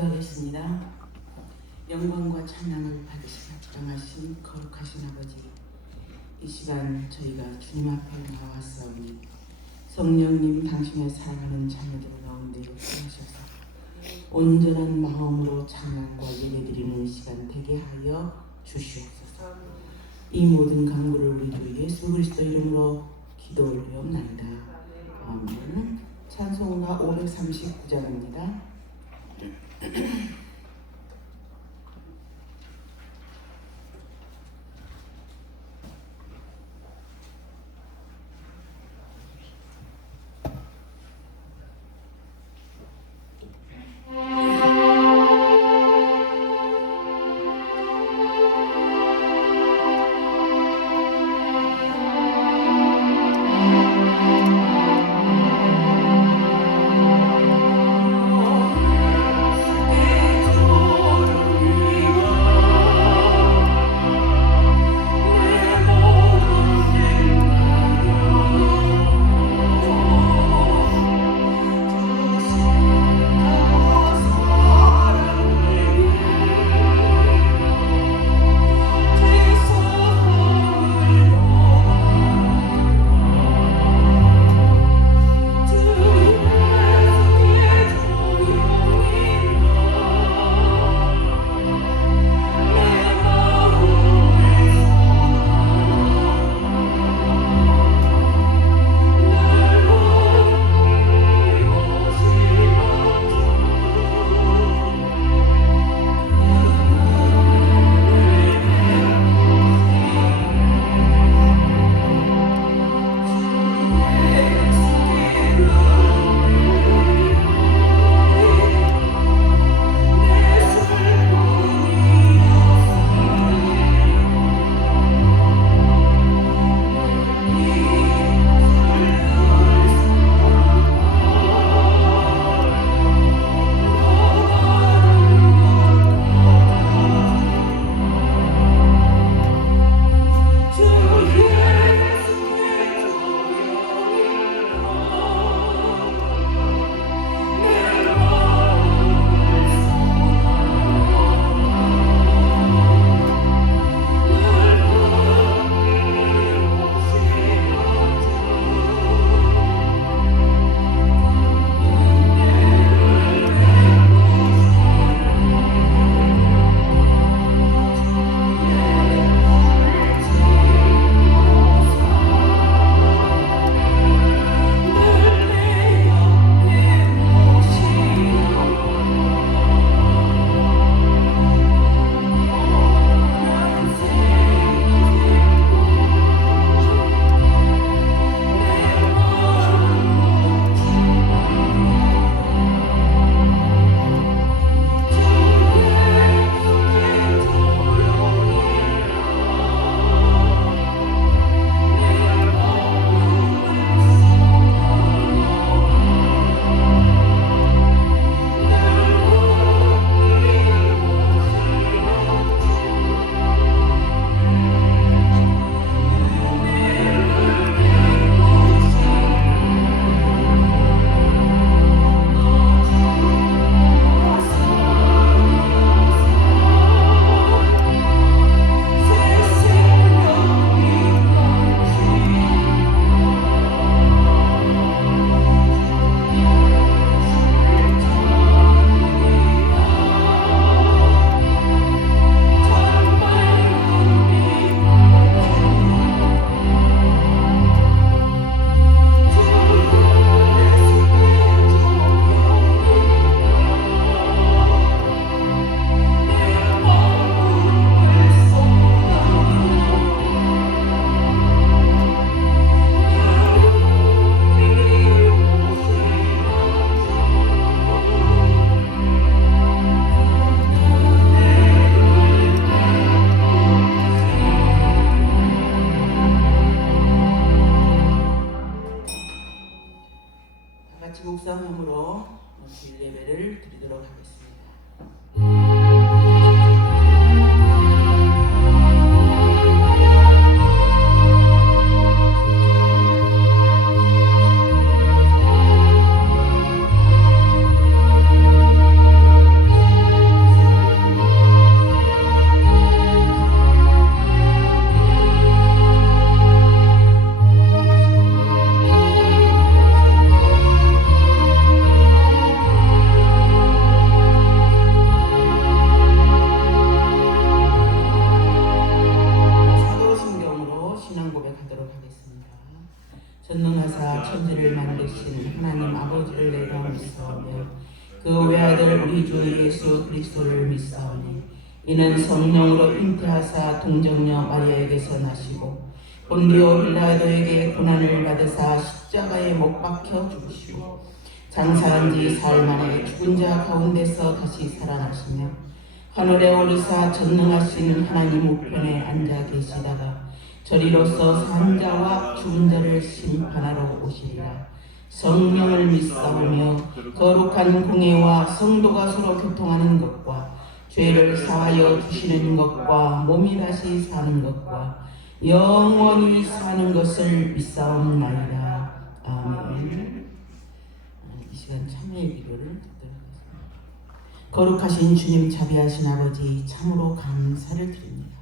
기도하겠습니다. 영광과 찬양을 받으시사 합당하신 거룩하신 아버지, 이 시간 저희가 주님 앞에 나왔사오니 성령님 당신의 사랑하는 자녀들을 가운데 역사하셔서 온전한 마음으로 찬양과 예배드리는 시간 되게 하여 주시옵소서. 이 모든 간구를 우리 주 예수 그리스도 이름으로 기도 올리옵나이다. 아멘. 찬송가 539장입니다. 내 것을 내가 믿사오며 그 외아들 우리 주 예수 그리스도를 믿사오니 이는 성령으로 잉태하사 동정녀 마리아에게서 나시고 본디오 빌라도에게 고난을 받으사 십자가에 못 박혀 죽으시고 장사한 지 사흘 만에 죽은 자 가운데서 다시 살아나시며 하늘에 오르사 전능하신 하나님 우편에 앉아 계시다가 저리로서 산 자와 죽은 자를 심판하러 오시리라. 성령을 믿사오며 거룩한 공예와 성도가 서로 교통하는 것과 죄를 사하여 주시는 것과 몸이 다시 사는 것과 영원히 사는 것을 믿사옵나이다. 아멘. 이 시간 참여의 기도를 듣도록 하겠습니다. 거룩하신 주님, 자비하신 아버지, 참으로 감사를 드립니다.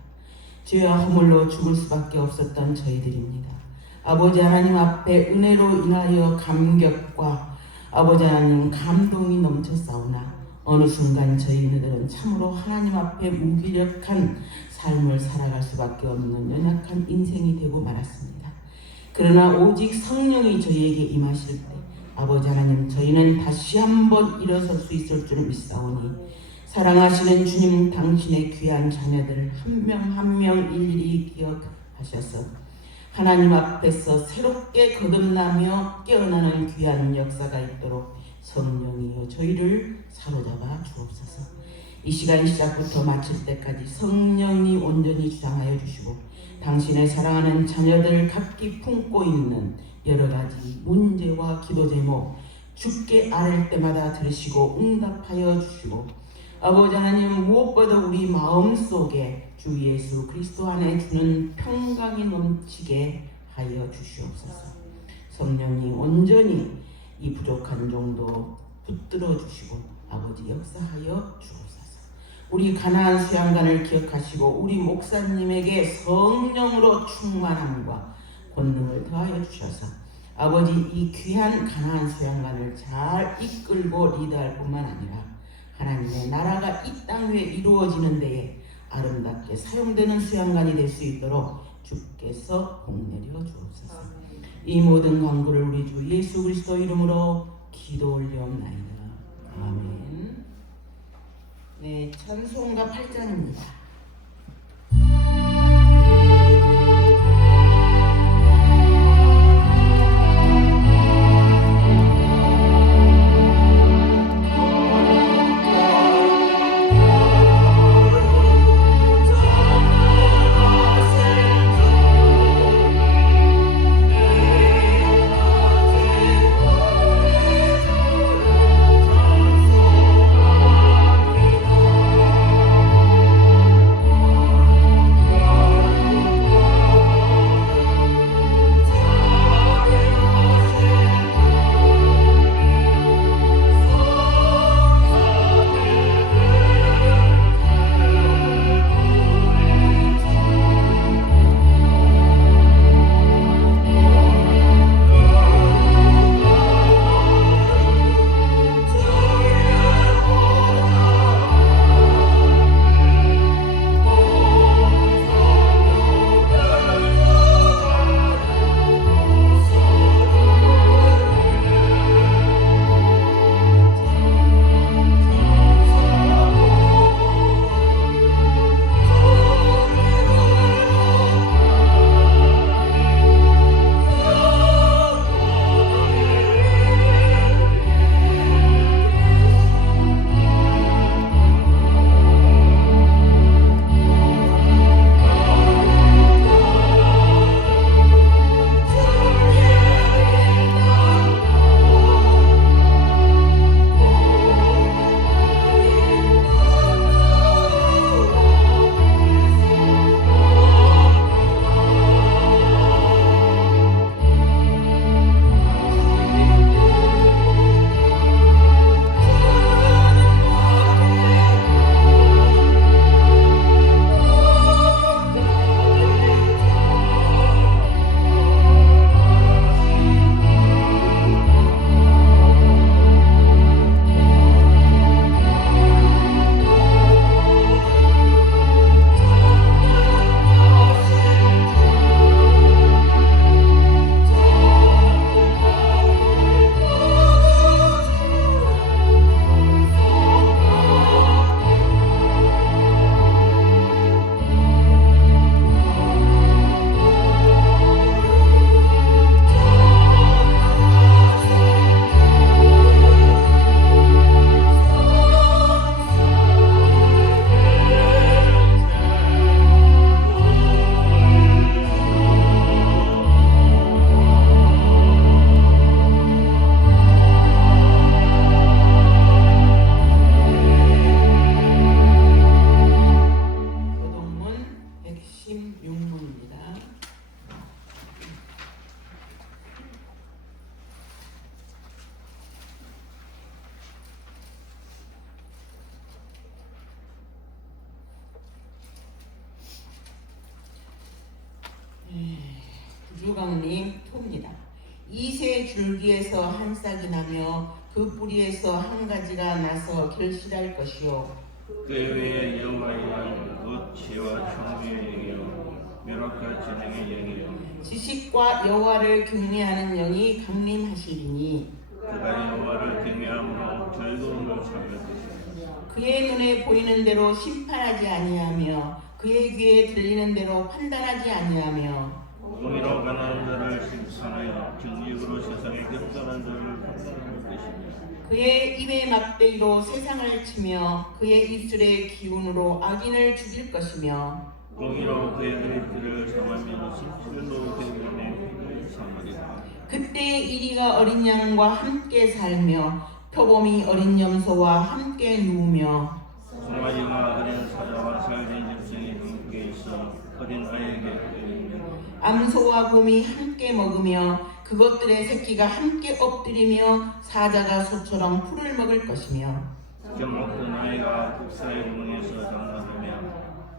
죄와 허물로 죽을 수밖에 없었던 저희들입니다. 아버지 하나님 앞에 은혜로 인하여 감격과 아버지 하나님 감동이 넘쳐싸우나 어느 순간 저희들은 참으로 하나님 앞에 무기력한 삶을 살아갈 수밖에 없는 연약한 인생이 되고 말았습니다. 그러나 오직 성령이 저희에게 임하실 때 아버지 하나님, 저희는 다시 한번 일어설 수 있을 줄 믿사오니 사랑하시는 주님, 당신의 귀한 자녀들 한 명 한 명 일일이 기억하셔서 하나님 앞에서 새롭게 거듭나며 깨어나는 귀한 역사가 있도록 성령이여 저희를 사로잡아 주옵소서. 이 시간 시작부터 마칠 때까지 성령이 온전히 주장하여 주시고 당신의 사랑하는 자녀들 각기 품고 있는 여러 가지 문제와 기도 제목 주께 아뢰 때마다 들으시고 응답하여 주시고 아버지 하나님, 무엇보다 우리 마음속에 주 예수 그리스도 안에 주는 평강이 넘치게 하여 주시옵소서. 성령님 온전히 이 부족한 종도 붙들어 주시고 아버지 역사하여 주옵소서. 우리 가나안 수양관을 기억하시고 우리 목사님에게 성령으로 충만함과 권능을 더하여 주셔서 아버지 이 귀한 가나안 수양관을 잘 이끌고 리드할 뿐만 아니라 하나님의 나라가 이 땅 위에 이루어지는 데에 아름답게 사용되는 수양관이 될 수 있도록 주께서 복내려 주옵소서. 이 모든 간구를 우리 주 예수 그리스도 이름으로 기도 올려옵나이다. 아멘. 네, 찬송가 8장입니다. 유주강님 토입니다. 이새 줄기에서 한 싹이 나며 그 뿌리에서 한 가지가 나서 결실할 것이요 그의 여호와의 영, 곧 지혜와 총명의 영이요 멸악과 진행의 영이요 지식과 여호와를 경외하는 영이 강림하시리니 그가 여호와를 경외함으로 즐거움을 삼을 것이다. 그의 눈에 보이는 대로 심판하지 아니하며 그의 귀에 들리는 대로 판단하지 아니하며 공의로 가난한 자를 심판하여 정직으로 세상에 격전한 자를 판단할 것이다. 그의 입의 막대기로 세상을 치며 그의 입술의 기운으로 악인을 죽일 것이며 공의로 그의 허리띠를 삼으며 신실로 대면에 힘을 삼으리라. 그때 이리가 어린 양과 함께 살며 표범이 어린 염소와 함께 누우며 송아지가 어린 사자와 살린 짐승이 함께 있어 어린 아이에게 끌리며 암소와 곰이 함께 먹으며 그것들의 새끼가 함께 엎드리며 사자가 소처럼 풀을 먹을 것이며 젖먹던 아이가 국사의 문에서 장난하며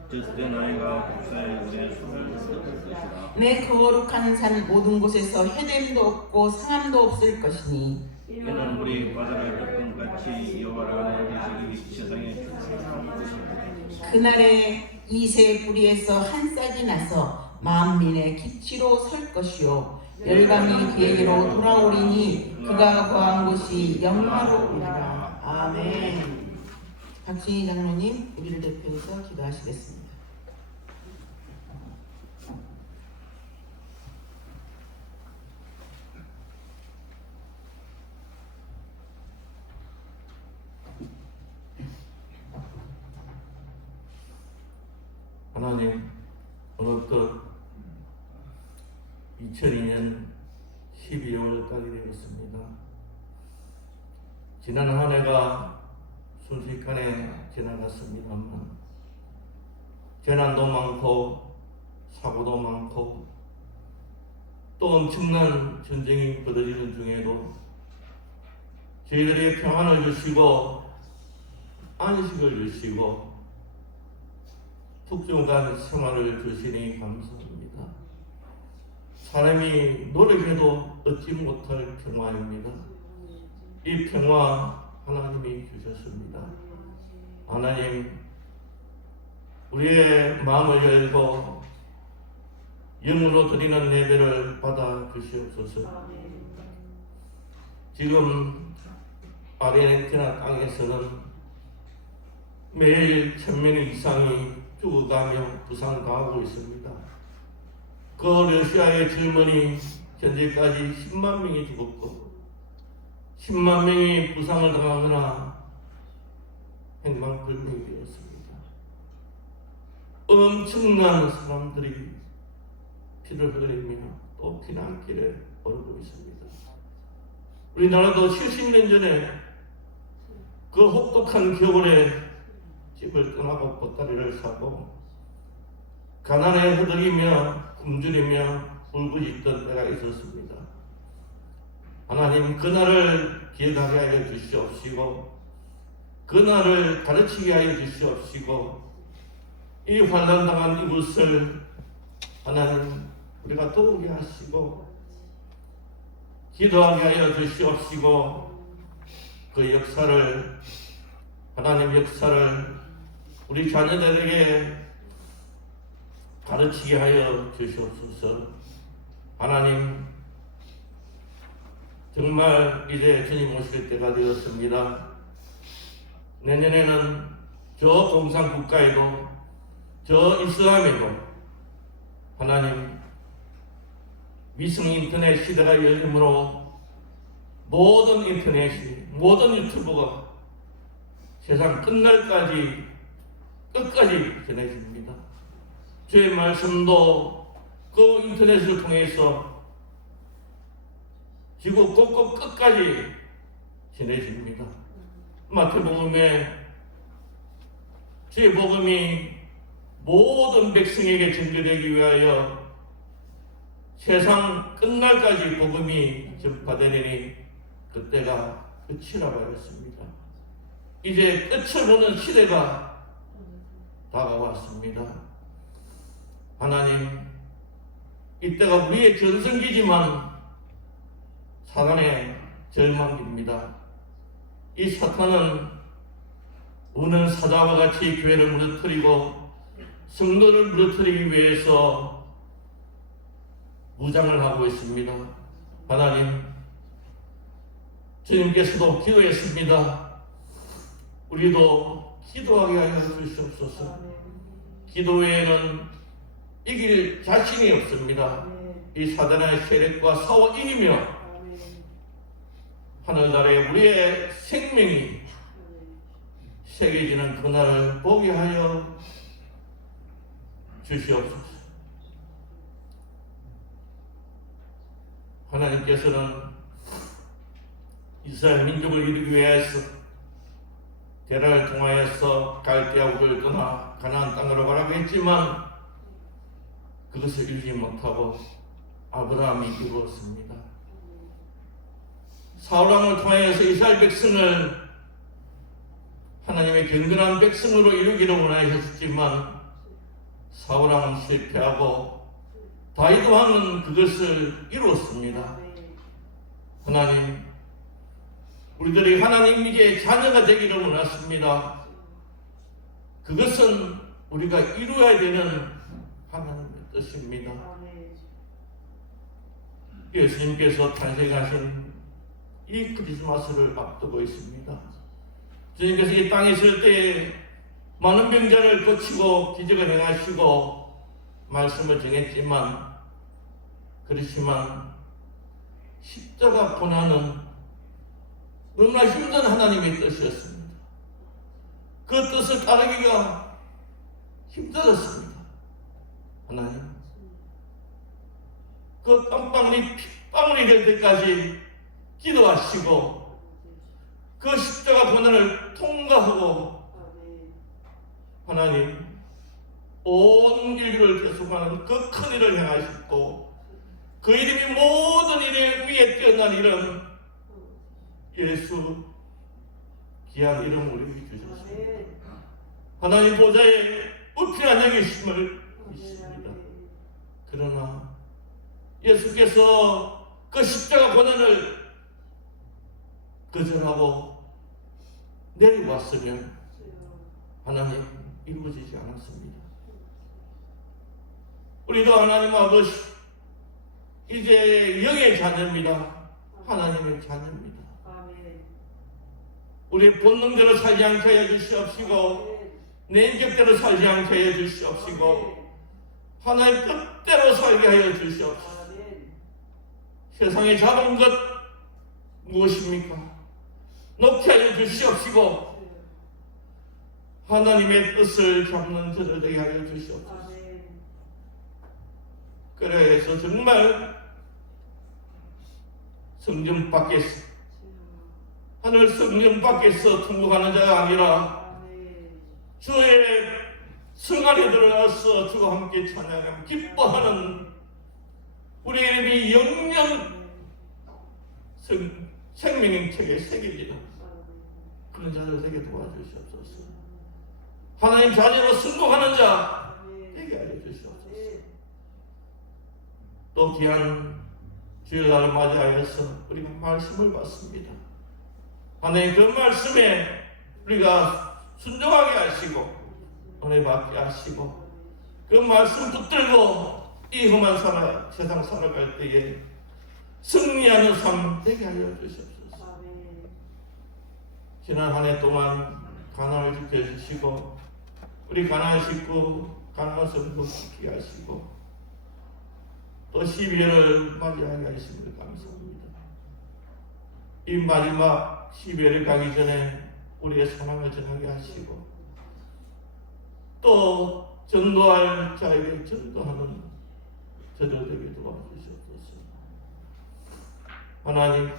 젖된 아이가 국사의 은에 손을 뜯을 것이라. 내 거룩한 산 모든 곳에서 해됨도 없고 상함도 없을 것이니 이는 우리 바다를 덮은 같이 여호와를 알아보시기 세상에 출현하는 것입니다. 그날에 이새 뿌리에서 한 싹이 나서 만민의 기치로 설 것이요 열방이 그에게로 돌아오리니 그가 거한 곳이 영화로우리라. 아멘. 박진희 장로님 우리를 대표해서 기도하시겠습니다. 하나님, 어느덧 2002년 12월 달이 되었습니다. 지난 한 해가 순식간에 지나갔습니다만 재난도 많고 사고도 많고 또 엄청난 전쟁이 벌어지는 중에도 저희들에게 평안을 주시고 안식을 주시고 특종간 생활을 주시니 감사합니다. 사람이 노력해도 얻지 못할 평화입니다. 이 평화 하나님이 주셨습니다. 하나님, 우리의 마음을 열고 영으로 드리는 예배를 받아 주시옵소서. 지금 아르헨티나 땅에서는 매일 1000명 이상이 죽어가며 부상당하고 있습니다. 그 러시아의 젊은이 현재까지 10만 명이 죽었고 10만 명이 부상을 당하거나 행방불명이 되었습니다. 엄청난 사람들이 피를 흘리며 또 피난길에 오르고 있습니다. 우리나라도 70년 전에 그 혹독한 겨울에 집을 떠나고 보따리를 사고 가난에 허덕이며 굶주리며 울부짖던 때가 있었습니다. 하나님, 그날을 기억하게 하여 주시옵시고 그날을 가르치게 하여 주시옵시고 이 환난당한 이곳을 하나님 우리가 도우게 하시고 기도하게 하여 주시옵시고 그 역사를 하나님 역사를 우리 자녀들에게 가르치게 하여 주시옵소서. 하나님, 정말 이제 주님 오실 때가 되었습니다. 내년에는 저 공산 국가에도 저 이슬람에도 하나님 위성 인터넷 시대가 열리므로 모든 인터넷이 모든 유튜브가 세상 끝날까지 끝까지 전해집니다. 주의 말씀도 그 인터넷을 통해서 지구 곳곳 끝까지 전해집니다. 마태복음에 주의 복음이 모든 백성에게 전개되기 위하여 세상 끝날까지 복음이 전파되리니 그때가 끝이라고 하였습니다. 이제 끝을 보는 시대가 다가왔습니다. 하나님, 이때가 우리의 전성기지만 사단의 절망기입니다. 이 사탄은 우는 사자와 같이 교회를 무너뜨리고 성도를 무너뜨리기 위해서 무장을 하고 있습니다. 하나님, 주님께서도 기도했습니다. 우리도 기도하게 하여 주시옵소서. 기도 외에는 이길 자신이 없습니다. 이 사단의 세력과 싸워 이기며 하늘나라에 우리의 생명이 새겨지는 그날을 보게 하여 주시옵소서. 하나님께서는 이스라엘 민족을 이루기 위해서 대라를 통하여서 갈대아 우를 떠나 가나안 땅으로 가라고 했지만 그것을 이루지 못하고 아브라함이 이루었습니다. 사울왕을 통하여서 이스라엘 백성을 하나님의 경건한 백성으로 이루기를 원하셨지만 사울왕은 실패하고 다윗 왕은 그것을 이루었습니다. 하나님, 우리들이 하나님에게 자녀가 되기를 원하십니다. 그것은 우리가 이루어야 되는 하나님의 뜻입니다. 예수님께서 탄생하신 이 크리스마스를 앞두고 있습니다. 주님께서 이 땅에 있을 때 많은 병자를 고치고 기적을 행하시고 말씀을 정했지만, 그렇지만 십자가 고난은 너무나 힘든 하나님의 뜻이었습니다. 그 뜻을 따르기가 힘들었습니다. 하나님, 그 땀방울이 핏방울이 될 때까지 기도하시고 그 십자가 고난을 통과하고 하나님 온 인류를 대속하는 그 큰 일을 행하셨고 그 이름이 모든 일 위에 뛰어난 이름 예수 귀한 이름을 우리에게 주셨습니다. 하나님 보좌에 우편한 여기심을 믿습니다. 그러나 예수께서 그 십자가 고난을 거절하고 내려왔으면 하나님 이루어지지 않았습니다. 우리도 하나님 아버지 이제 영의 자녀입니다. 하나님의 자녀입니다. 우리의 본능대로 살지 않게 해 주시옵시고 내 인격대로 살지 않게 해 주시옵시고 하나님 뜻대로 살게 하여 주시옵소서. 세상에 잡은 것 무엇입니까? 놓게 하여 주시옵시고 하나님의 뜻을 잡는 저들 되게 하여 주시옵소서. 그래서 정말 성전 밖에서 하늘 성전 밖에서 통곡하는 자가 아니라 주의 성 안에 들어가서 주와 함께 찬양하며 기뻐하는 우리 이름이 영영 생명의 책에 새겨지는 그런 자들 되게 도와주시옵소서. 하나님 자녀로 승복하는 자 되게 하여 주시옵소서. 또 귀한 주일날을 맞이하여서 우리가 말씀을 받습니다. 하나님 그 말씀에 우리가 순종하게 하시고 은혜 받게 하시고 그 말씀 붙들고 이 험한 세상 살아갈 때에 승리하는 삶 되게 하여 주시옵소서. 지난 한 해 동안 가나을 지켜주시고 우리 가나을 식구 가나을 성도 지키게 하시고 또 12월을 맞이하게 하심을 감사합니다. 이 마지막 12월을 가기 전에 우리의 소망을 전하게 하시고 또 전도할 자에게 전도하는 저들에게 도와주시옵소서. 하나님,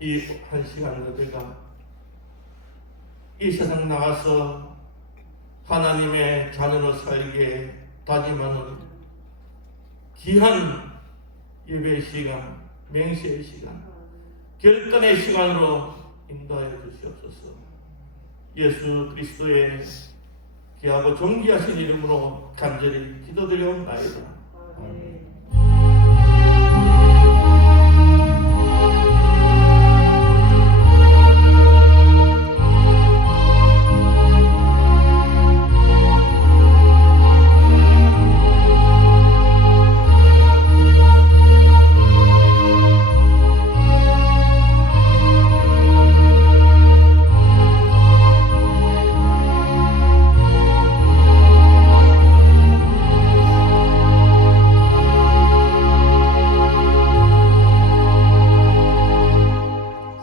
이 한 시간 너희가 이 세상 나가서 하나님의 자녀로 살기에 다짐하는 귀한 예배의 시간, 맹세의 시간, 결단의 시간으로 인도하여 주시옵소서. 예수 그리스도의 귀하고 존귀하신 이름으로 간절히 기도드리옵나이다. 아멘.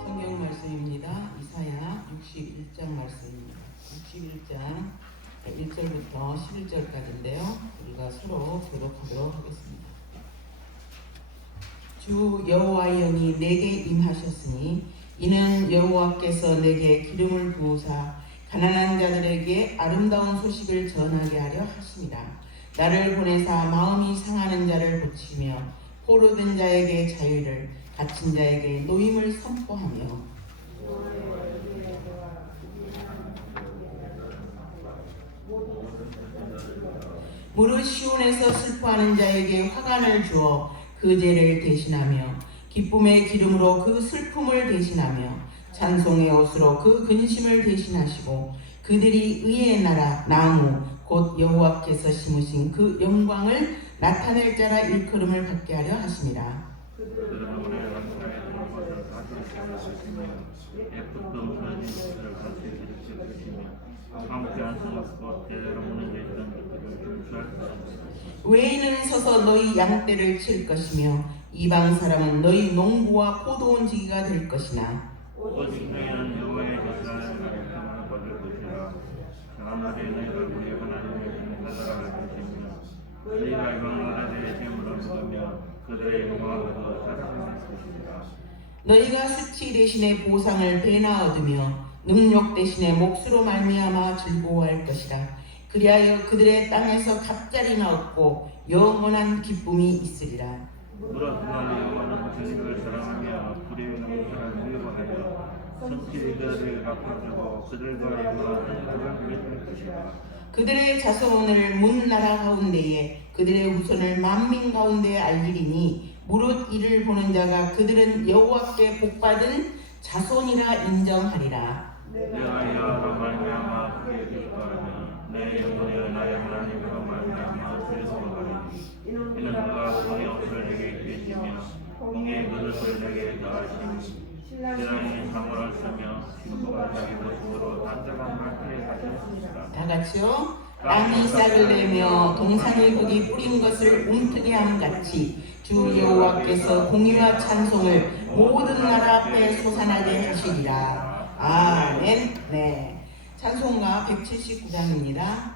성경 말씀입니다. 이사야 61장 말씀입니다. 61장 1절부터 11절까지인데요. 우리가 서로 교독하도록 하겠습니다. 주 여호와의 영이 내게 임하셨으니 이는 여호와께서 내게 기름을 부으사 가난한 자들에게 아름다운 소식을 전하게 하려 하심이라. 나를 보내사 마음이 상하는 자를 고치며 포로된 자에게 자유를, 갇힌 자에게 노임을 선포하며 무릇 시온에서 슬퍼하는 자에게 화관을 주어 그 죄를 대신하며 기쁨의 기름으로 그 슬픔을 대신하며 찬송의 옷으로 그 근심을 대신하시고 그들이 의의 나라 나무 곧 여호와께서 심으신 그 영광을 나타낼 자라 일컬음을 받게 하려 하심이라. 외인은 서서 너희 양떼를 칠 것이며 이방 사람은 너희 농부와 포도원지기가 될 것이나 오직 너희는 여호와의 것을 가르침을 받을 것이라. 사람들이 너희가 우리 하나님의 나라를 것이며 너희가 이방 나라들의 재물을 먹으며 그들의 영광으로 자랑할 것이라. 너희가 수치 대신에 보상을 배나 얻으며 능력 대신에 몫으로 말미암아 즐거워할 것이라. 그리하여 그들의 땅에서 갑자리나 얻고 영원한 기쁨이 있으리라. 무릇 그가 여호와는 진리를 사랑하며 불의의 자를 미워하여 선지자들을 갚아주고 그들과 영원한 평강을 맺을 것이라. 그들의 자손을 문 나라 가운데에 그들의 후손을 만민 가운데에 알리리니 무릇 이를 보는 자가 그들은 여호와께 복받은 자손이라 인정하리라. 내가 여호와로 말미암아 그에게 기뻐하며 내 영혼이 나의 하나님으로 말미암아 즐거워하리니 이는 그가 공의 옷을 내게 입히시며 공의 그릇을 내게 더하시니 신랑이 사물을 쓰며 신부가 자기 모습으로 단정한 말씀에 가셨습니다. 다 같이요. 땅이 싹을 내며 동산의 흙이 뿌린 것을 움트게 함 같이 주 여호와께서 공의와 찬송을 모든 나라 앞에 솟아나게 하시리라. 아멘. 네. 찬송가 179장입니다.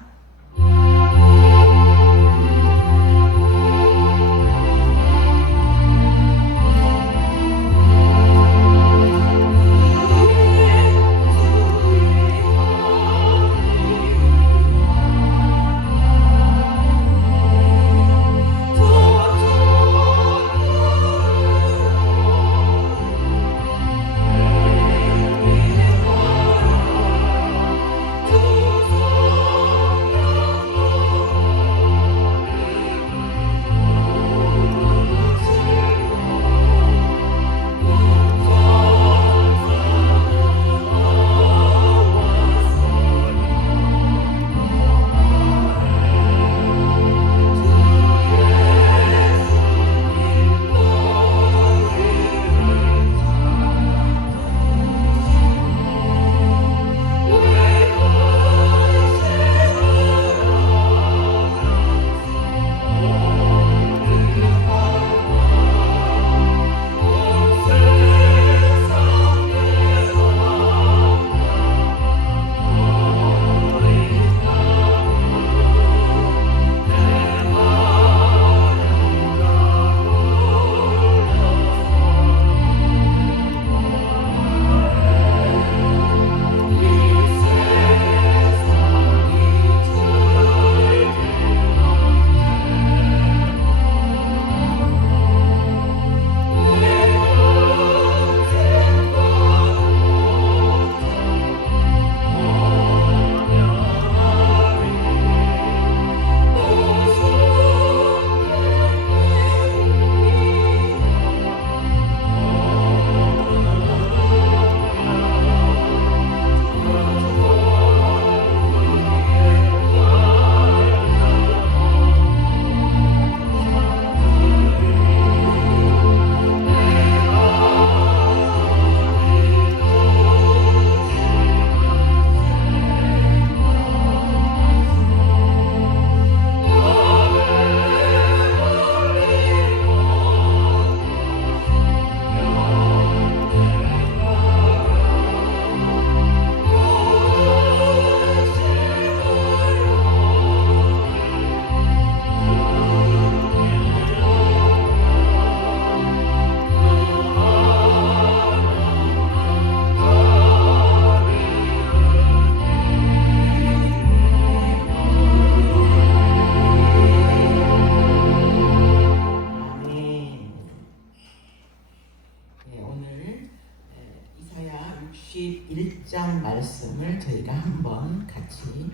말씀을 저희가 한번 같이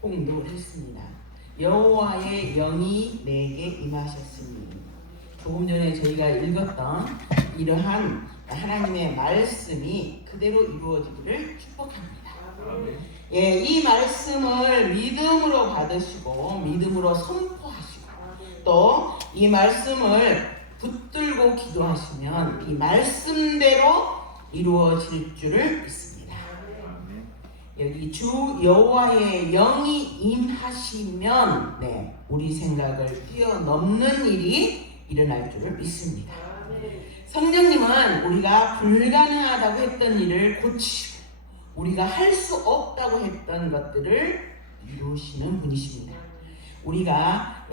봉독했습니다. 여호와의 영이 내게 임하셨으니, 조금 전에 저희가 읽었던 이러한 하나님의 말씀이 그대로 이루어지기를 축복합니다. 예, 이 말씀을 믿음으로 받으시고 믿음으로 선포하시고 또 이 말씀을 붙들고 기도하시면 이 말씀대로 이루어질 줄을 믿습니다. 여기 주 여호와의 영이 임하시면 우리 생각을 뛰어넘는 일이 일어날 줄을 믿습니다. 성령님은 우리가 불가능하다고 했던 일을 고치시고 우리가 할 수 없다고 했던 것들을 이루시는 분이십니다. 우리가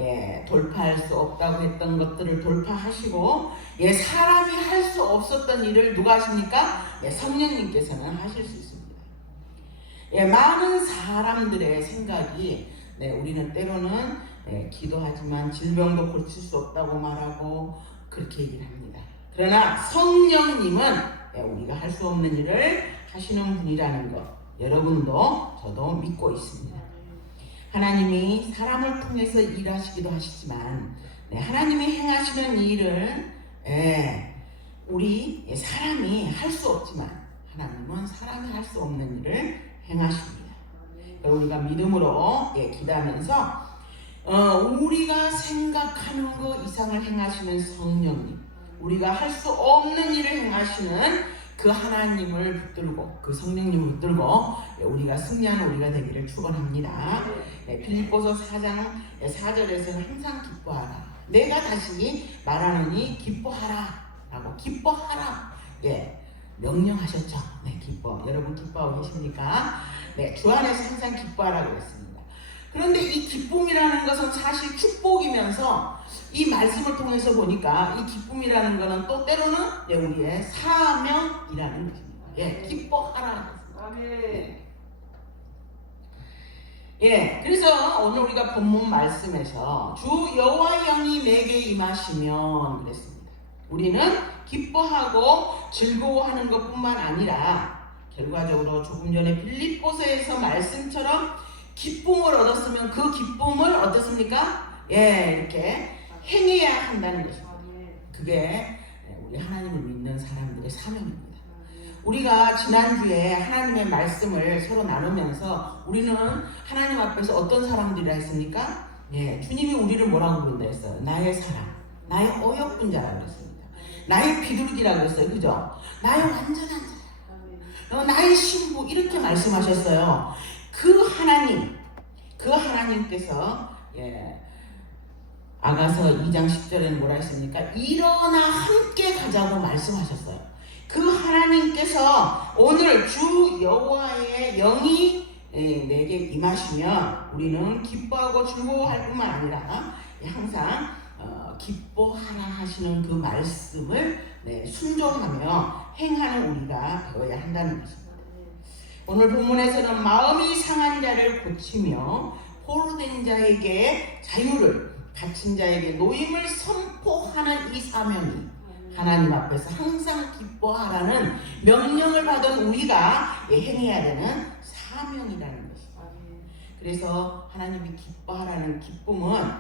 돌파할 수 없다고 했던 것들을 돌파하시고 사람이 할 수 없었던 일을 누가 하십니까? 성령님께서는 하실 수 있습니다. 많은 사람들의 생각이 우리는 때로는 기도하지만 질병도 고칠 수 없다고 말하고 그렇게 얘기를 합니다. 그러나 성령님은 우리가 할 수 없는 일을 하시는 분이라는 것 여러분도 저도 믿고 있습니다. 하나님이 사람을 통해서 일하시기도 하시지만 하나님이 행하시는 일은 우리 사람이 할 수 없지만 하나님은 사람이 할 수 없는 일을 행하십니다. 우리가 믿음으로 기도하면서 우리가 생각하는 것 이상을 행하시는 성령님, 우리가 할 수 없는 일을 행하시는 그 하나님을 붙들고 그 성령님을 붙들고 우리가 승리하는 우리가 되기를 축원합니다. 빌립보서 4장 4절에서는 항상 기뻐하라. 내가 다시 말하노니 기뻐하라 라고 기뻐하라 명령하셨죠. 기뻐. 여러분 기뻐하고 계십니까? 주 안에서 항상 기뻐하라고 했습니다. 그런데 이 기쁨이라는 것은 사실 축복이면서 이 말씀을 통해서 보니까 이 기쁨이라는 것은 또 때로는 우리의 사명이라는 것입니다. 기뻐하라. 그래서 오늘 우리가 본문 말씀에서 주 여호와 영이 내게 임하시면 그랬습니다. 우리는 기뻐하고 즐거워하는 것뿐만 아니라 결과적으로 조금 전에 빌립보서에서 말씀처럼 기쁨을 얻었으면 그 기쁨을 어떻습니까? 이렇게 행해야 한다는 것입니다. 그게 우리 하나님을 믿는 사람들의 사명입니다. 우리가 지난주에 하나님의 말씀을 서로 나누면서 우리는 하나님 앞에서 어떤 사람들이라 했습니까? 주님이 우리를 뭐라고 부른다 했어요? 나의 사랑, 나의 어여쁜 자라고 그랬습니다. 나의 비둘기라고 그랬어요. 그죠? 나의 완전한 자, 나의 신부 이렇게 말씀하셨어요. 그 하나님께서 아가서 2장 10절에는 뭐라 했습니까? 일어나 함께 가자고 말씀하셨어요. 그 하나님께서 오늘 주 여호와의 영이 내게 임하시면 우리는 기뻐하고 즐거워할 뿐만 아니라 항상 기뻐하라 하시는 그 말씀을 순종하며 행하는 우리가 되어야 한다는 것입니다. 오늘 본문에서는 마음이 상한 자를 고치며 포로된 자에게 자유를, 갇힌 자에게 노임을 선포하는 이 사명이 하나님 앞에서 항상 기뻐하라는 명령을 받은 우리가 행해야 되는 사명이라는 것입니다. 그래서 하나님이 기뻐하라는 기쁨은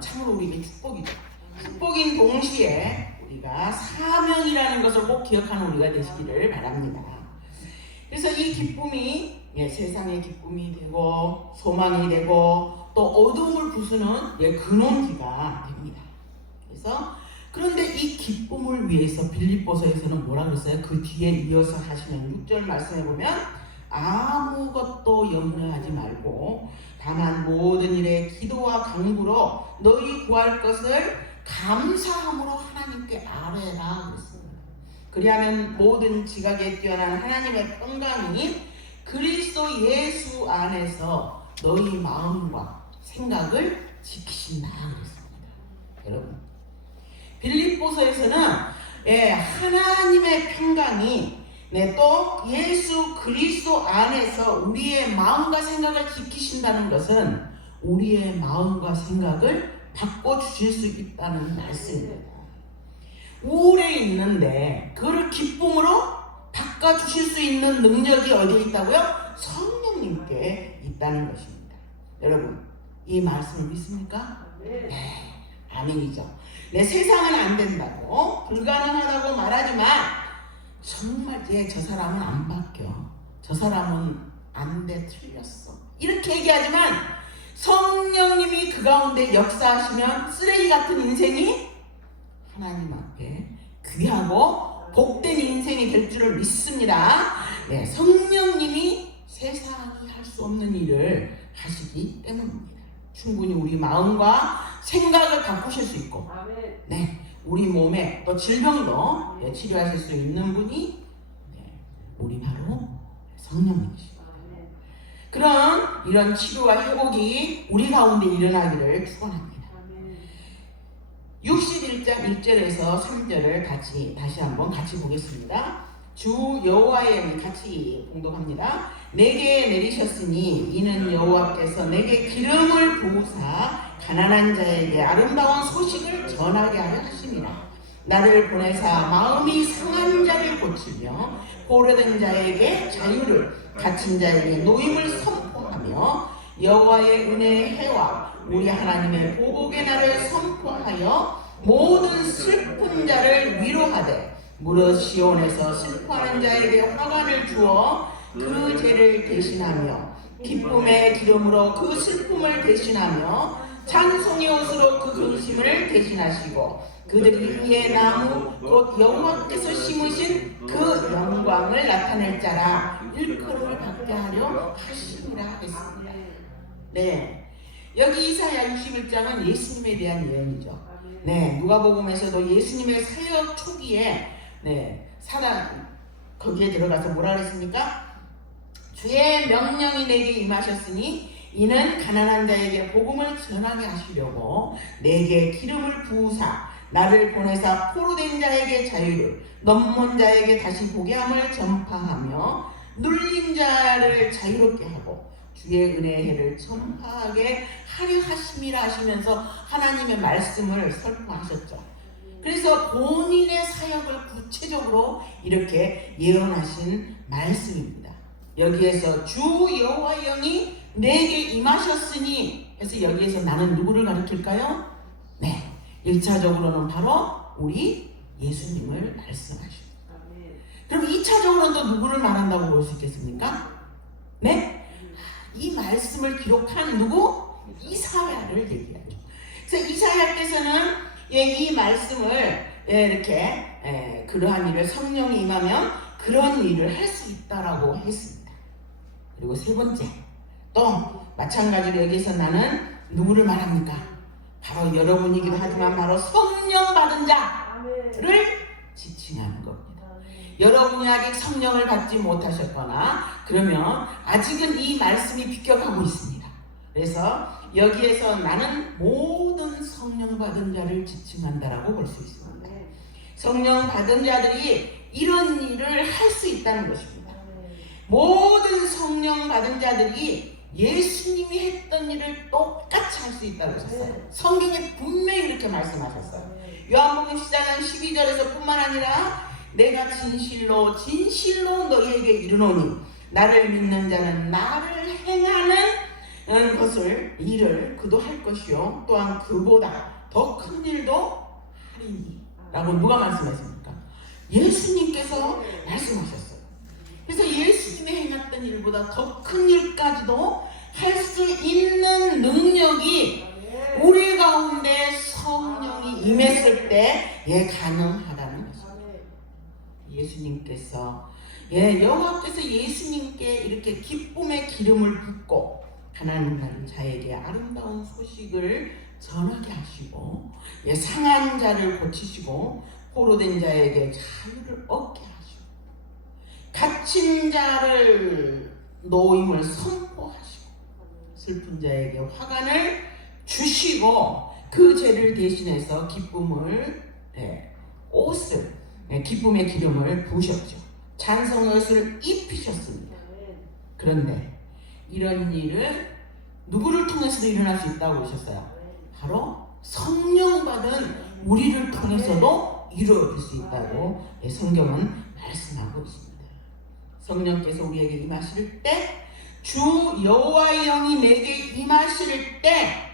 참으로 우리에게 축복이죠. 축복인 동시에 우리가 사명이라는 것을 꼭 기억하는 우리가 되시기를 바랍니다. 그래서 이 기쁨이 세상의 기쁨이 되고 소망이 되고 또 어둠을 부수는 근원기가 됩니다. 그래서 그런데 이 기쁨을 위해서 빌립보서에서는 뭐라 그랬어요? 그 뒤에 이어서 하시는 6절 말씀에 보면 아무것도 염려하지 말고 다만 모든 일에 기도와 간구로 너희 구할 것을 감사함으로 하나님께 아뢰라 그랬습니다. 그리하면 모든 지각에 뛰어난 하나님의 평강이 그리스도 예수 안에서 너희 마음과 생각을 지키신다 그랬습니다. 여러분 빌립보서에서는 하나님의 평강이 또 예수 그리스도 안에서 우리의 마음과 생각을 지키신다는 것은 우리의 마음과 생각을 바꿔주실 수 있다는 말씀입니다. 우울해 있는데 그를 기쁨으로 바꿔 바꿔주실 수 있는 능력이 어디에 있다고요? 성령님께 있다는 것입니다. 여러분, 이 말씀을 믿습니까? 네, 아멘이죠. 내 세상은 안 된다고, 불가능하다고 말하지만 정말 저 사람은 안 바뀌어, 저 사람은 안 돼, 틀렸어, 이렇게 얘기하지만 성령님이 그 가운데 역사하시면 쓰레기 같은 인생이 하나님 앞에 귀하고 복된 인생이 될 줄을 믿습니다. 네, 성령님이 세상이 할 수 없는 일을 하시기 때문입니다. 충분히 우리 마음과 생각을 바꾸실 수 있고, 네, 우리 몸에 또 질병도 치료하실 수 있는 분이 우리 바로 성령님이십니다. 그런 이런 치료와 회복이 우리 가운데 일어나기를 축원합니다. 61장 1절에서 3절을 다시 한번 보겠습니다. 주 여호와의 영이 같이 봉독합니다. 내게 내리셨으니 이는 여호와께서 내게 기름을 부으사 가난한 자에게 아름다운 소식을 전하게 하려 하심이라. 나를 보내사 마음이 상한 자를 고치며 포로된 자에게 자유를, 갇힌 자에게 노임을 선포하며 여호와의 은혜의 해와 우리 하나님의 보복의 날을 선포하여 모든 슬픈 자를 위로하되 무릇 시온에서 슬퍼하는 자에게 화관을 주어 그 죄를 대신하며 기쁨의 기름으로 그 슬픔을 대신하며 찬송의 옷으로 그 근심을 대신하시고 그들 위에 나무 곧 여호와께서 심으신 그 영광을 나타낼 자라 일컬음을 받게 하려 하심이라 했습니다. 네, 여기 이사야 61장은 예수님에 대한 예언이죠. 네, 누가복음에서도 예수님의 사역 초기에 거기에 들어가서 뭐라 그랬습니까? 주의 명령이 내게 임하셨으니 이는 가난한 자에게 복음을 전하게 하시려고 내게 기름을 부으사 나를 보내사 포로된 자에게 자유를, 넘몬 자에게 다시 보게 함을 전파하며 눌린 자를 자유롭게 하고 주의 은혜의 해를 전파하게 하려 하심이라 하시면서 하나님의 말씀을 설포하셨죠. 그래서 본인의 사역을 구체적으로 이렇게 예언하신 말씀입니다. 여기에서 주 여호와의 영이 내게 임하셨으니 해서 여기에서 나는 누구를 가리킬까요? 네, 1차적으로는 바로 우리 예수님을 말씀하십니다. 그럼 2차적으로는 또 누구를 말한다고 볼 수 있겠습니까? 네? 이 말씀을 기록한 누구? 이사야를 얘기하죠. 그래서 이사야께서는 이 말씀을 이렇게 그러한 일을 성령이 임하면 그런 일을 할 수 있다라고 했습니다. 그리고 세 번째, 또 마찬가지로 여기서 나는 누구를 말합니까? 바로 여러분이기도 하지만 바로 성령 받은 자를 지칭하는 겁니다. 여러분이 아직 성령을 받지 못하셨거나 그러면 아직은 이 말씀이 비껴가고 있습니다. 그래서 여기에서 나는 모든 성령 받은 자를 지칭한다라고 볼 수 있습니다. 성령 받은 자들이 이런 일을 할 수 있다는 것입니다. 모든 성령 받은 자들이 예수님이 했던 일을 똑같이 할 수 있다고 하셨어요. 성경에 분명히 이렇게 말씀하셨어요. 요한복음 14장 12절에서 뿐만 아니라 내가 진실로 너희에게 이르노니 나를 믿는 자는 나를 행하는 일을 그도 할 것이요 또한 그보다 더 큰 일도 하리니 라고 누가 말씀하십니까? 예수님께서 말씀하셨어요. 그래서 예수님이 행했던 일보다 더 큰 일까지도 할 수 있는 능력이 우리 가운데 성령이 임했을 때 가능하다는 것입니다. 예수님께서 여호와께서 예수님께 이렇게 기쁨의 기름을 붓고 가난한 자에게 아름다운 소식을 전하게 하시고 상한 자를 고치시고 포로된 자에게 자유를 얻게 하시고 갇힌 자를 노임을 선포하시고 슬픈 자에게 화관을 주시고 그 죄를 대신해서 기쁨의 기름을 부으셨죠. 찬송의 옷을 입히셨습니다. 그런데 이런 일은 누구를 통해서도 일어날 수 있다고 보셨어요? 바로 성령 받은 우리를 통해서도 이루어질 수 있다고 성경은 말씀하고 있습니다. 성령께서 우리에게 임하실 때, 주 여호와의 영이 내게 임하실 때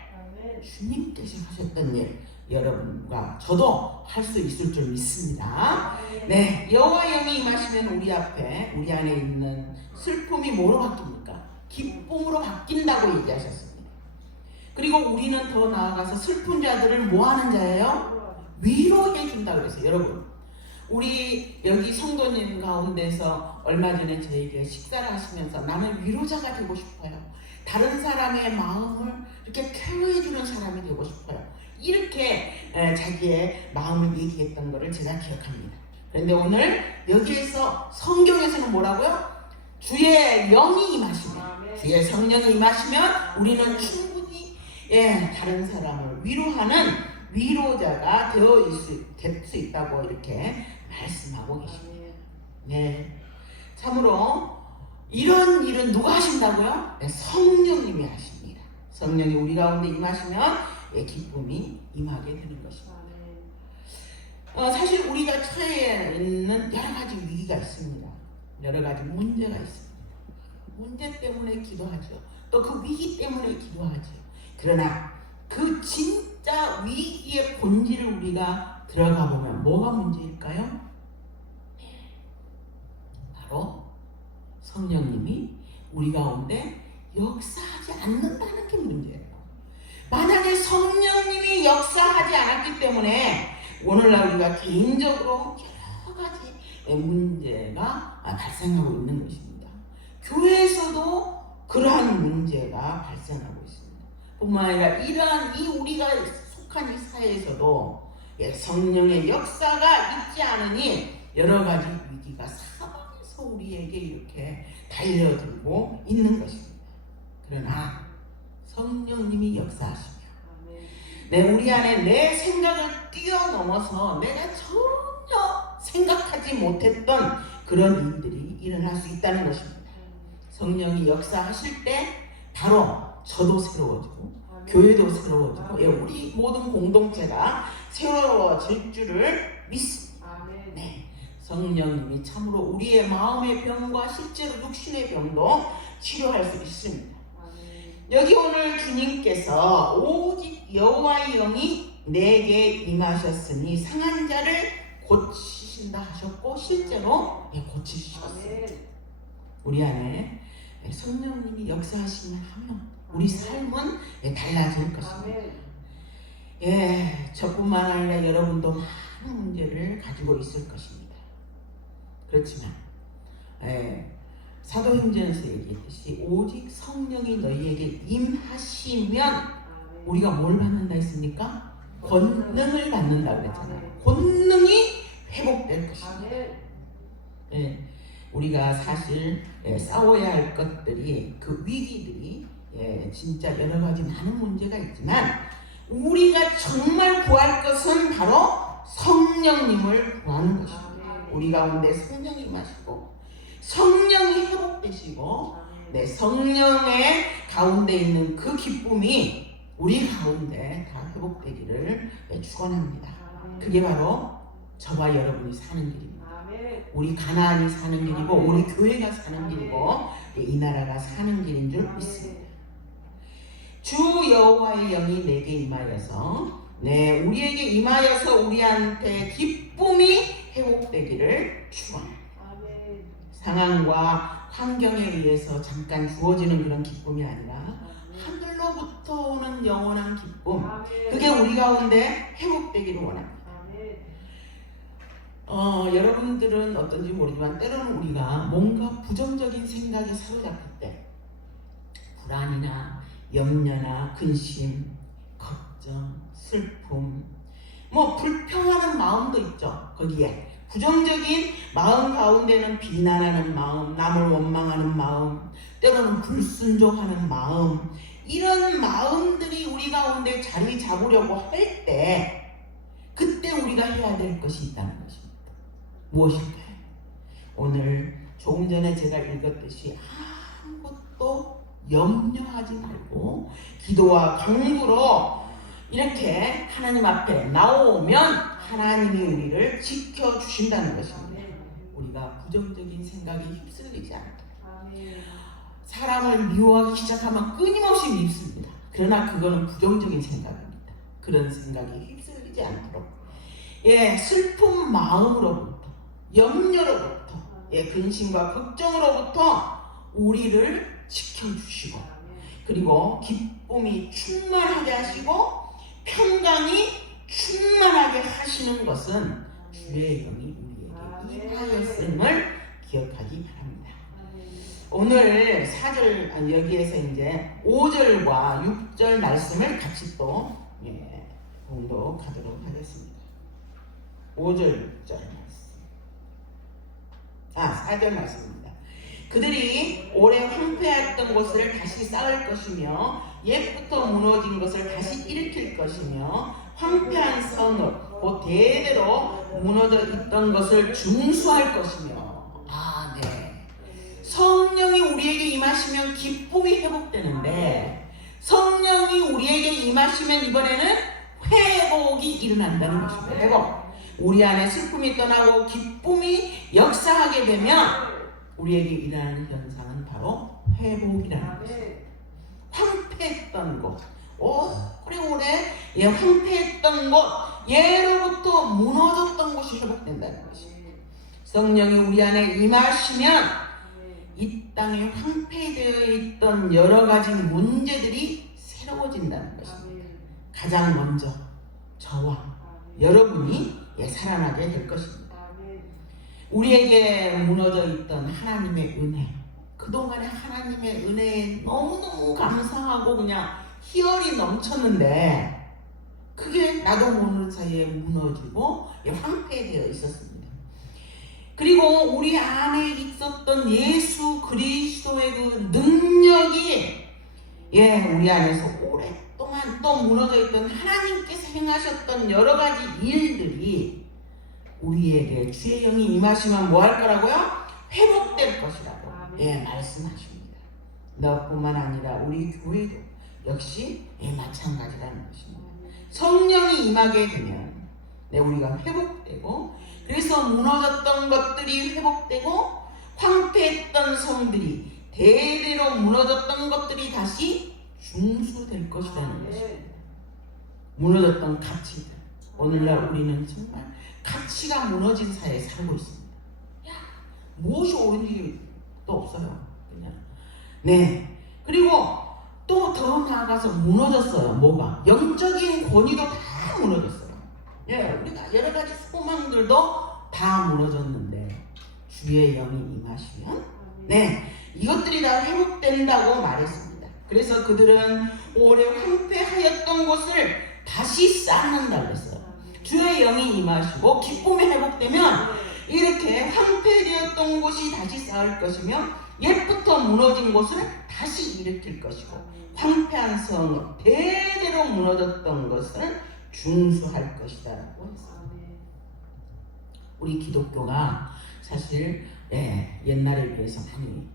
주님께서 하셨던 일 여러분과 저도 할 수 있을 줄 믿습니다. 네, 여호와의 영이 임하시면 우리 앞에 우리 안에 있는 슬픔이 뭐로 바뀝니까? 기쁨으로 바뀐다고 얘기하셨습니다. 그리고 우리는 더 나아가서 슬픈 자들을 뭐 하는 자예요? 위로해 준다 그랬어요. 여러분, 우리 여기 성도님 가운데서 얼마 전에 저에게 식사를 하시면서 나는 위로자가 되고 싶어요. 다른 사람의 마음을 이렇게 케어해 주는 사람이 되고 싶어요. 이렇게 자기의 마음을 얘기했던 것을 제가 기억합니다. 그런데 오늘 여기에서 성경에서는 뭐라고요? 주의 영이 임하시면, 주의 성령이 임하시면 우리는 충분히 다른 사람을 위로하는 위로자가 될 수 있다고 이렇게 말씀하고 계십니다. 네, 참으로 이런 일은 누가 하신다고요? 네, 성령님이 하십니다. 성령이 우리 가운데 임하시면 기쁨이 임하게 되는 것입니다. 사실 우리가 처해 있는 여러 가지 위기가 있습니다. 여러 가지 문제가 있습니다. 문제 때문에 기도하죠. 또 그 위기 때문에 기도하죠. 그러나 그 진짜 위기의 본질을 우리가 들어가 보면 뭐가 문제일까요? 바로 성령님이 우리 가운데 역사하지 않는다는 게 문제예요. 만약에 성령님이 역사하지 않았기 때문에 오늘날 우리가 개인적으로 여러 가지 문제가 발생하고 있는 것입니다. 교회에서도 그러한 문제가 발생하고 있습니다. 뿐만 아니라 이러한 우리가 속한 이 사회에서도 성령의 역사가 있지 않으니 여러 가지 위기가 사방에서 우리에게 이렇게 달려들고 있는 것입니다. 그러나 성령님이 역사하시며 우리 안에 내 생각을 뛰어넘어서 내가 전혀 생각하지 못했던 그런 일들이 일어날 수 있다는 것입니다. 성령이 역사하실 때 바로 저도 새로워지고 교회도 새로워지고 우리 모든 공동체가 새로워질 줄을 믿습니다. 네, 성령님이 참으로 우리의 마음의 병과 실제로 육신의 병도 치료할 수 있습니다. 여기 오늘 주님께서 오직 여호와의 영이 내게 임하셨으니 상한 자를 고치신다 하셨고 실제로 고치셨습니다. 우리 안에 성령님이 역사하시면 하면 우리 삶은 달라질 것입니다. 저뿐만 아니라 여러분도 많은 문제를 가지고 있을 것입니다. 그렇지만 사도행전에서 얘기했듯이 오직 성령이 너희에게 임하시면 우리가 뭘 받는다 했습니까? 권능을 받는다 그랬잖아요. 권능이 회복될 것입니다. 우리가 사실 싸워야 할 것들이 그 위기들이 진짜 여러 가지 많은 문제가 있지만 우리가 정말 구할 것은 바로 성령님을 구하는 것입니다. 우리 가운데 성령이 임하시고 성령이 회복되시고 성령의 가운데 있는 그 기쁨이 우리 가운데 다 회복되기를 축원합니다. 그게 바로 저와 여러분이 사는 길입니다. 우리 가나안이 사는 길이고 우리 교회가 사는 길이고 이 나라가 사는 길인 줄 믿습니다. 주 여호와의 영이 내게 임하여서 우리에게 임하여서 우리한테 기쁨이 회복되기를 축원합니다. 상황과 환경에 의해서 잠깐 주어지는 그런 기쁨이 아니라 하늘로부터 오는 영원한 기쁨, 그게 우리 가운데 회복되기를 원합니다. 여러분들은 어떤지 모르지만 때로는 우리가 뭔가 부정적인 생각에 사로잡힐 때 불안이나 염려나 근심, 걱정, 슬픔, 불평하는 마음도 있죠. 거기에 부정적인 마음 가운데는 비난하는 마음, 남을 원망하는 마음, 때로는 불순종하는 마음, 이런 마음들이 우리 가운데 자리 잡으려고 할 때 그때 우리가 해야 될 것이 있다는 것입니다. 무엇일까요? 오늘 조금 전에 제가 읽었듯이 아무것도 염려하지 말고 기도와 간구로 이렇게 하나님 앞에 나오면 하나님이 우리를 지켜주신다는 것입니다. 우리가 우리가 부정적인 생각에 휩쓸리지 않도록. 사람을 미워하기 시작하면 끊임없이 밉습니다. 그러나 그거는 부정적인 생각입니다. 그런 생각에 휩쓸리지 않도록 슬픈 마음으로부터, 염려로부터, 근심과 걱정으로부터 우리를 지켜주시고, 그리고 기쁨이 충만하게 하시고 평강이 충만하게 하시는 것은 주의 영이 우리에게 임하였음을 기억하기 바랍니다. 오늘 4절 여기에서 이제 5절과 6절 말씀을 같이 또 공독하도록 하겠습니다. 5절 6절 말씀. 4절 말씀입니다. 그들이 오래 황폐했던 곳을 다시 쌓을 것이며 옛부터 무너진 것을 다시 일으킬 것이며 황폐한 성을 곧 대대로 무너져 있던 것을 중수할 것이며. 성령이 우리에게 임하시면 기쁨이 회복되는데, 성령이 우리에게 임하시면 이번에는 회복이 일어난다는 것입니다. 회복. 우리 안에 슬픔이 떠나고 기쁨이 역사하게 되면 우리에게 일어나는 현상은 바로 회복이라는 것입니다. 황폐했던 곳, 오래오래 황폐했던 곳, 예로부터 무너졌던 곳이 회복된다는 것입니다. 성령이 우리 안에 임하시면 이 땅에 황폐되어 있던 여러 가지 문제들이 새로워진다는 것입니다. 가장 먼저 저와 여러분이 살아나게 될 것입니다. 우리에게 무너져 있던 하나님의 은혜, 그동안의 하나님의 은혜에 너무너무 감사하고 그냥 희열이 넘쳤는데 그게 나도 모르는 사이에 무너지고 황폐되어 있었습니다. 그리고 우리 안에 있었던 예수 그리스도의 그 능력이 우리 안에서 오랫동안 또 무너져 있던 하나님께서 행하셨던 여러 가지 일들이 우리에게 주의 영이 임하시면 뭐 할 거라고요? 회복될 것이라고 말씀하십니다. 너뿐만 아니라 우리 교회도 역시 마찬가지라는 것입니다. 성령이 임하게 되면 우리가 회복되고, 그래서 무너졌던 것들이 회복되고 황폐했던 성들이, 대대로 무너졌던 것들이 다시 중수될 것이라는 것입니다. 무너졌던 가치들, 오늘날 우리는 정말 가치가 무너진 사회에 살고 있습니다. 무엇이 옳은지도 없어요. 그냥. 그리고 또 더 나아가서 무너졌어요. 뭐가? 영적인 권위도 다 무너졌어요. 우리가 여러 가지 소망들도 다 무너졌는데 주의 영이 임하시면 이것들이 다 회복된다고 말했습니다. 그래서 그들은 오래 황폐하였던 곳을 다시 쌓는다고 했어요. 주의 영이 임하시고 기쁨이 회복되면 이렇게 황폐되었던 곳이 다시 쌓을 것이며 옛부터 무너진 곳을 다시 일으킬 것이고 황폐한 성은 대대로 무너졌던 것을 중수할 것이다 라고 했습니다. 우리 기독교가 사실 옛날에 비해서 많이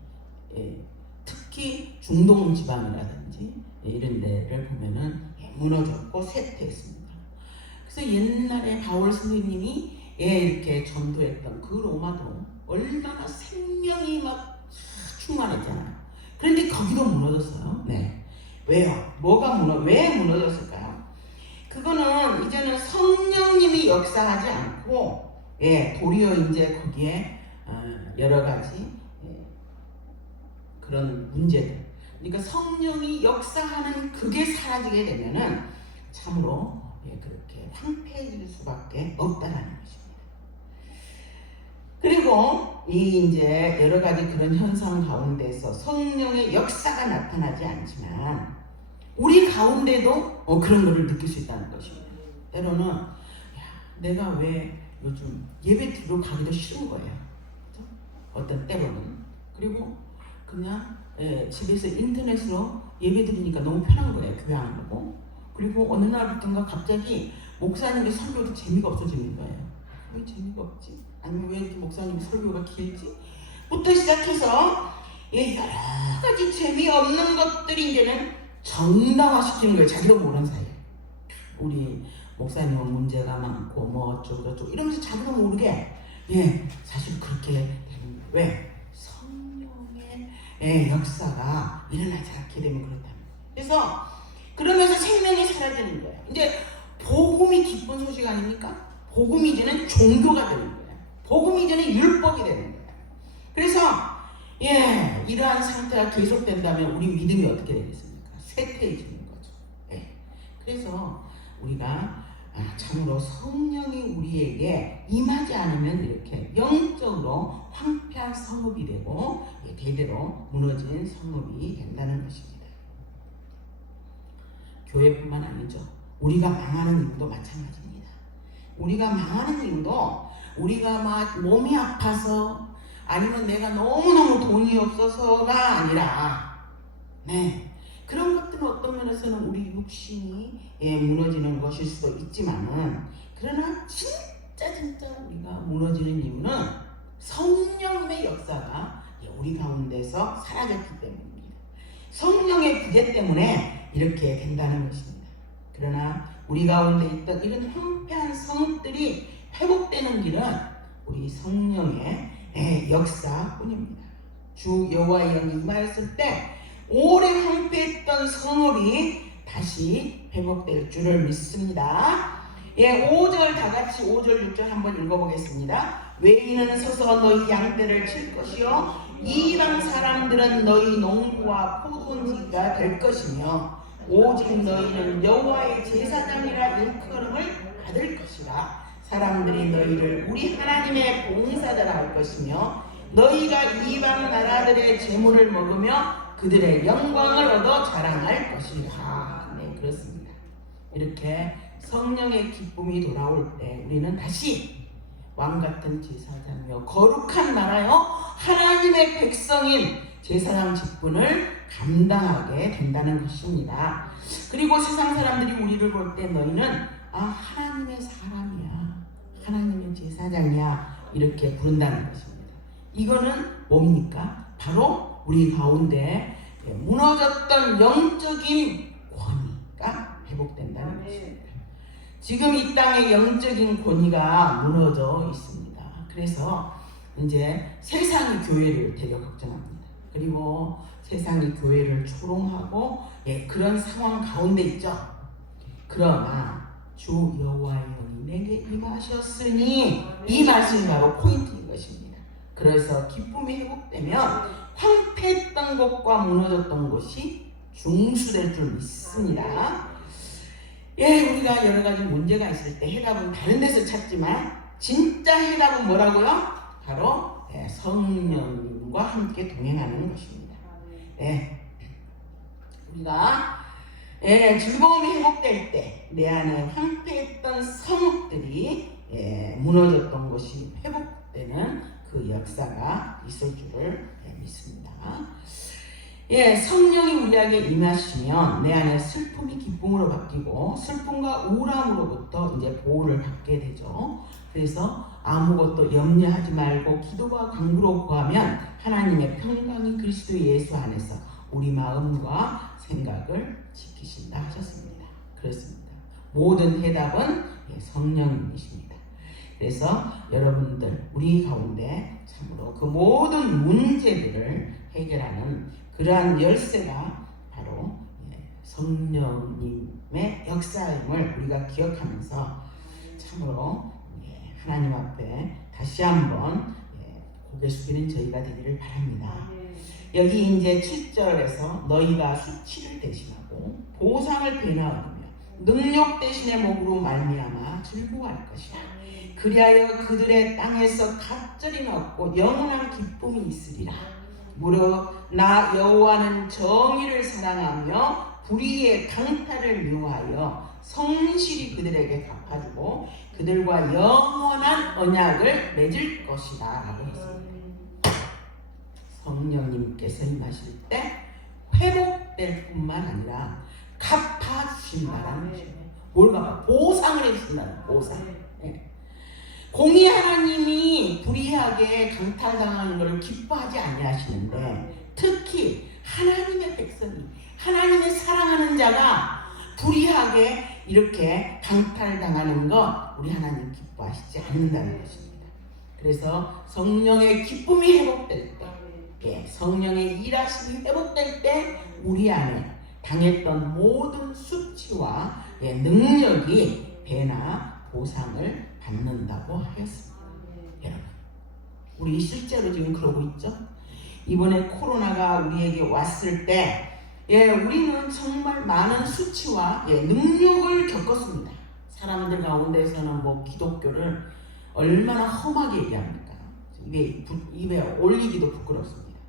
특히 중동 지방이라든지 이런 데를 보면은 무너졌고 쇠퇴했습니다. 그래서 옛날에 바울 선생님이 이렇게 전도했던 그 로마도 얼마나 생명이 막 충만했잖아요. 그런데 거기도 무너졌어요. 왜요? 왜 무너졌을까요? 그거는 이제는 성령님이 역사하지 않고 도리어 이제 거기에 여러 가지 그런 문제들, 그러니까 성령이 역사하는 그게 사라지게 되면은 참으로 그렇게 황폐해질 수밖에 없다라는 것입니다. 그리고 이 이제 여러 가지 그런 현상 가운데서 성령의 역사가 나타나지 않지만 우리 가운데도 그런 것을 느낄 수 있다는 것입니다. 때로는 내가 왜 요즘 예배 드리러 가기도 싫은 거예요. 그렇죠? 어떤 때로는. 그리고 그냥 집에서 인터넷으로 예배 드리니까 너무 편한 거예요. 교회 안 가고. 그리고 어느 날부터인가 갑자기 목사님의 설교도 재미가 없어지는 거예요. 왜 재미가 없지? 아니면 왜 이렇게 목사님 설교가 길지? 부터 시작해서 여러 가지 재미없는 것들이 이제는 정당화시키는 거예요. 자기도 모르는 사이에. 우리 목사님은 문제가 많고 뭐 어쩌고 저쩌고 이러면서 자기도 모르게 사실 그렇게 되는 거예요. 왜? 성령의 역사가 일어나지 않게 되면 그렇답니다. 그래서 그러면서 생명이 사라지는 거예요. 이제 복음이 기쁜 소식 아닙니까? 복음이 이제는 종교가 되는 거예요. 복음이 이제는 율법이 되는 거예요. 그래서 이러한 상태가 계속된다면 우리 믿음이 어떻게 되겠습니까? 쇠퇴해지는 거죠. 그래서 우리가 참으로 성령이 우리에게 임하지 않으면 이렇게 영적으로 황폐한 성읍이 되고 대대로 무너진 성읍이 된다는 것입니다. 교회뿐만 아니죠. 우리가 망하는 이유도 마찬가지입니다. 우리가 망하는 이유도 우리가 막 몸이 아파서 아니면 내가 너무너무 돈이 없어서가 아니라 그런 것들은 어떤 면에서는 우리 육신이 무너지는 것일 수도 있지만은 그러나 진짜 우리가 무너지는 이유는 성령의 역사가 우리 가운데서 사라졌기 때문입니다. 성령의 부재 때문에 이렇게 된다는 것입니다. 그러나 우리 가운데 있던 이런 황폐한 성들이 회복되는 길은 우리 성령의 역사뿐입니다. 주 여호와의 영이 임하였을 때 오래 황폐했던 성읍이 다시 회복될 줄을 믿습니다. 5절 다 같이 5절 6절 한번 읽어보겠습니다. 외인은 서서 너희 양떼를 칠 것이요 이방 사람들은 너희 농부와 포도원지가 될 것이며 오직 너희는 여호와의 제사장이라 일컬음을 받을 것이라. 사람들이 너희를 우리 하나님의 봉사자라 할 것이며 너희가 이방 나라들의 재물을 먹으며 그들의 영광을 얻어 자랑할 것이라. 그렇습니다. 이렇게 성령의 기쁨이 돌아올 때 우리는 다시 왕같은 제사장이요 거룩한 나라요 하나님의 백성인 제사장 직분을 감당하게 된다는 것입니다. 그리고 세상 사람들이 우리를 볼 때 너희는 하나님의 사람이야, 하나님의 제사장이야 이렇게 부른다는 것입니다. 이거는 뭡니까? 바로 우리 가운데 무너졌던 영적인 권위가 회복된다는 것입니다. 지금 이 땅에 영적인 권위가 무너져 있습니다. 그래서 이제 세상이 교회를 되려 걱정합니다. 그리고 세상이 교회를 조롱하고 그런 상황 가운데 있죠. 그러나 주 여호와의 영이 내게 임하셨으니 이 말씀이 바로 포인트인 것입니다. 그래서 기쁨이 회복되면 황폐했던 것과 무너졌던 것이 중수될 줄 믿습니다. 우리가 여러 가지 문제가 있을 때 해답은 다른 데서 찾지만 진짜 해답은 뭐라고요? 바로 성령님과 함께 동행하는 것입니다. 우리가 즐거움이 회복될 때 내 안에 황폐했던 성읍들이 무너졌던 것이 회복되는 그 역사가 있을 줄을 믿습니다. 성령이 우리에게 임하시면 내 안에 슬픔이 기쁨으로 바뀌고 슬픔과 우울함으로부터 이제 보호를 받게 되죠. 그래서 아무것도 염려하지 말고 기도와 간구로 구하면 하나님의 평강이 그리스도 예수 안에서 우리 마음과 생각을 지키신다 하셨습니다. 그렇습니다. 모든 해답은 성령님이십니다. 그래서 여러분들 우리 가운데 참으로 그 모든 문제들을 해결하는 그러한 열쇠가 바로 성령님의 역사임을 우리가 기억하면서 참으로 하나님 앞에 다시 한번 고개 숙이는 저희가 되기를 바랍니다. 여기 이제 7절에서 너희가 수치를 대신하고 보상을 배나하며 능력 대신의 목으로 말미암아 즐거워할 것이라. 그리하여 그들의 땅에서 갑절이 났고 영원한 기쁨이 있으리라. 무릇 나 여호와는 정의를 사랑하며 불의의 강탈을 미워하여 성실히 그들에게 갚아주고 그들과 영원한 언약을 맺을 것이다 라고 했습니다. 성령님께서 임하실 때 회복될 뿐만 아니라 갚아주신다라는 것입니다. 뭘 갚아? 보상을 해주신다는 보상. 공의 하나님이 불의하게 강탈당하는 것을 기뻐하지 아니하시는데 특히 하나님의 백성이 하나님의 사랑하는 자가 불의하게 이렇게 강탈당하는 것 우리 하나님 기뻐하시지 않는다는 것입니다. 그래서 성령의 기쁨이 회복될 때, 성령의 일하심이 회복될 때 우리 안에 당했던 모든 수치와 능력이 배나 보상을 받는다고 하였습니다. 여러분, 우리 실제로 지금 그러고 있죠? 이번에 코로나가 우리에게 왔을 때 우리는 정말 많은 수치와 능력을 겪었습니다. 사람들 가운데서는 기독교를 얼마나 험하게 얘기합니까? 입에 올리기도 부끄럽습니다.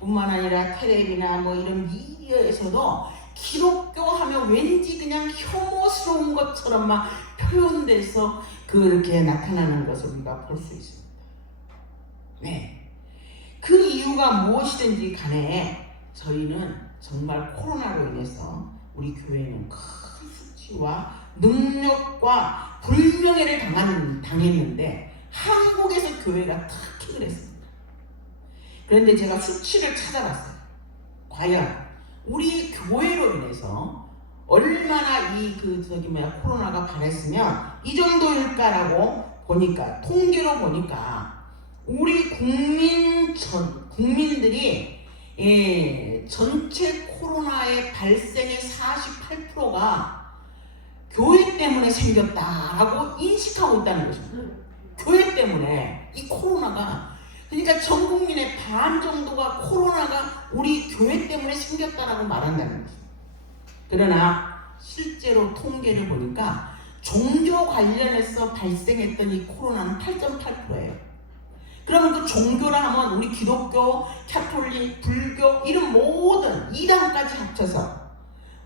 뿐만 아니라 텔레비나 이런 미디어에서도 기독교 하면 왠지 그냥 혐오스러운 것처럼 막 표현돼서 그렇게 나타나는 것을 우리가 볼 수 있습니다. 그 이유가 무엇이든지 간에 저희는 정말 코로나로 인해서 우리 교회는 큰 수치와 능력과 불명예를 당했는데 한국에서 교회가 특히 그랬습니다. 그런데 제가 수치를 찾아봤어요. 과연 우리 교회로 인해서 얼마나 코로나가 발했으면 이 정도일까라고 보니까, 통계로 보니까 우리 국민들이 전체 코로나의 발생의 48%가 교회 때문에 생겼다라고 인식하고 있다는 것입니다. 교회 때문에 이 코로나가, 그러니까 전 국민의 반 정도가 코로나가 우리 교회 때문에 생겼다라고 말한다는 것입니다. 그러나 실제로 통계를 보니까 종교 관련해서 발생했던 이 코로나는 8.8%예요. 그러면 그 종교라 하면 우리 기독교, 가톨릭, 불교 이런 모든 이단까지 합쳐서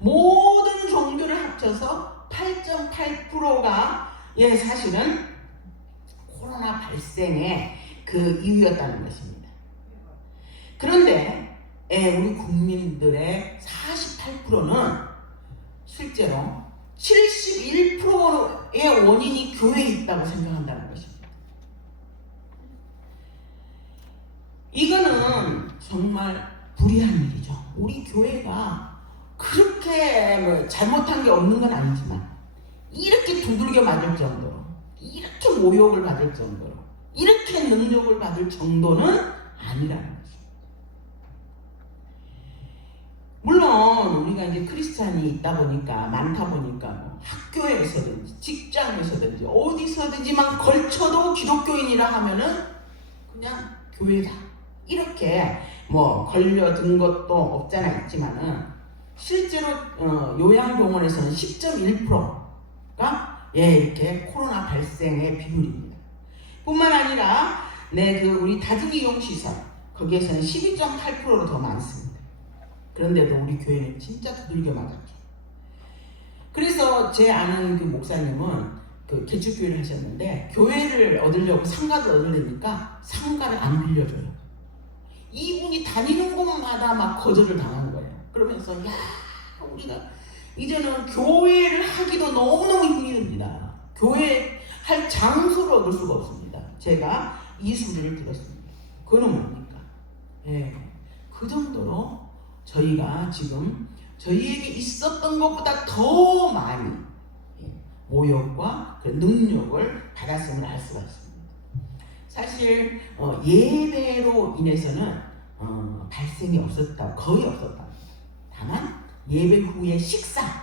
모든 종교를 합쳐서 8.8%가 사실은 코로나 발생의 그 이유였다는 것입니다. 그런데 우리 국민들의 48%는 실제로 71%의 원인이 교회에 있다고 생각한다는 것입니다. 이거는 정말 불의한 일이죠. 우리 교회가 그렇게 잘못한 게 없는 건 아니지만 이렇게 두들겨 맞을 정도로, 이렇게 모욕을 받을 정도로, 이렇게 능력을 받을 정도는 아니라는 거죠. 물론 우리가 이제 크리스찬이 있다 보니까, 많다 보니까 학교에서든지 직장에서든지 어디서든지만 걸쳐도 기독교인이라 하면은 그냥 교회다, 이렇게 걸려든 것도 없잖아 있지만은 실제로 요양병원에서는 10.1%가 이렇게 코로나 발생의 비율입니다. 뿐만 아니라 우리 다중이용시설 거기에서는 12.8%로 더 많습니다. 그런데도 우리 교회는 진짜 두들겨 맞았죠. 그래서 제 아는 그 목사님은 개척교회를 하셨는데 교회를 얻으려고 상가를 얻으려니까 상가를 안 빌려줘요. 이분이 다니는 곳마다 막 거절을 당하는 거예요. 그러면서 우리가 이제는 교회를 하기도 너무너무 힘이 듭니다. 교회 할 장소를 얻을 수가 없습니다. 제가 이 소리를 들었습니다. 그거는 뭡니까? 그 정도로 저희가 지금 저희에게 있었던 것보다 더 많이 모욕과 그 능력을 받았음을 알 수가 있습니다. 사실 예배로 인해서는 발생이 없었다, 거의 없었다. 다만 예배 후에 식사하거나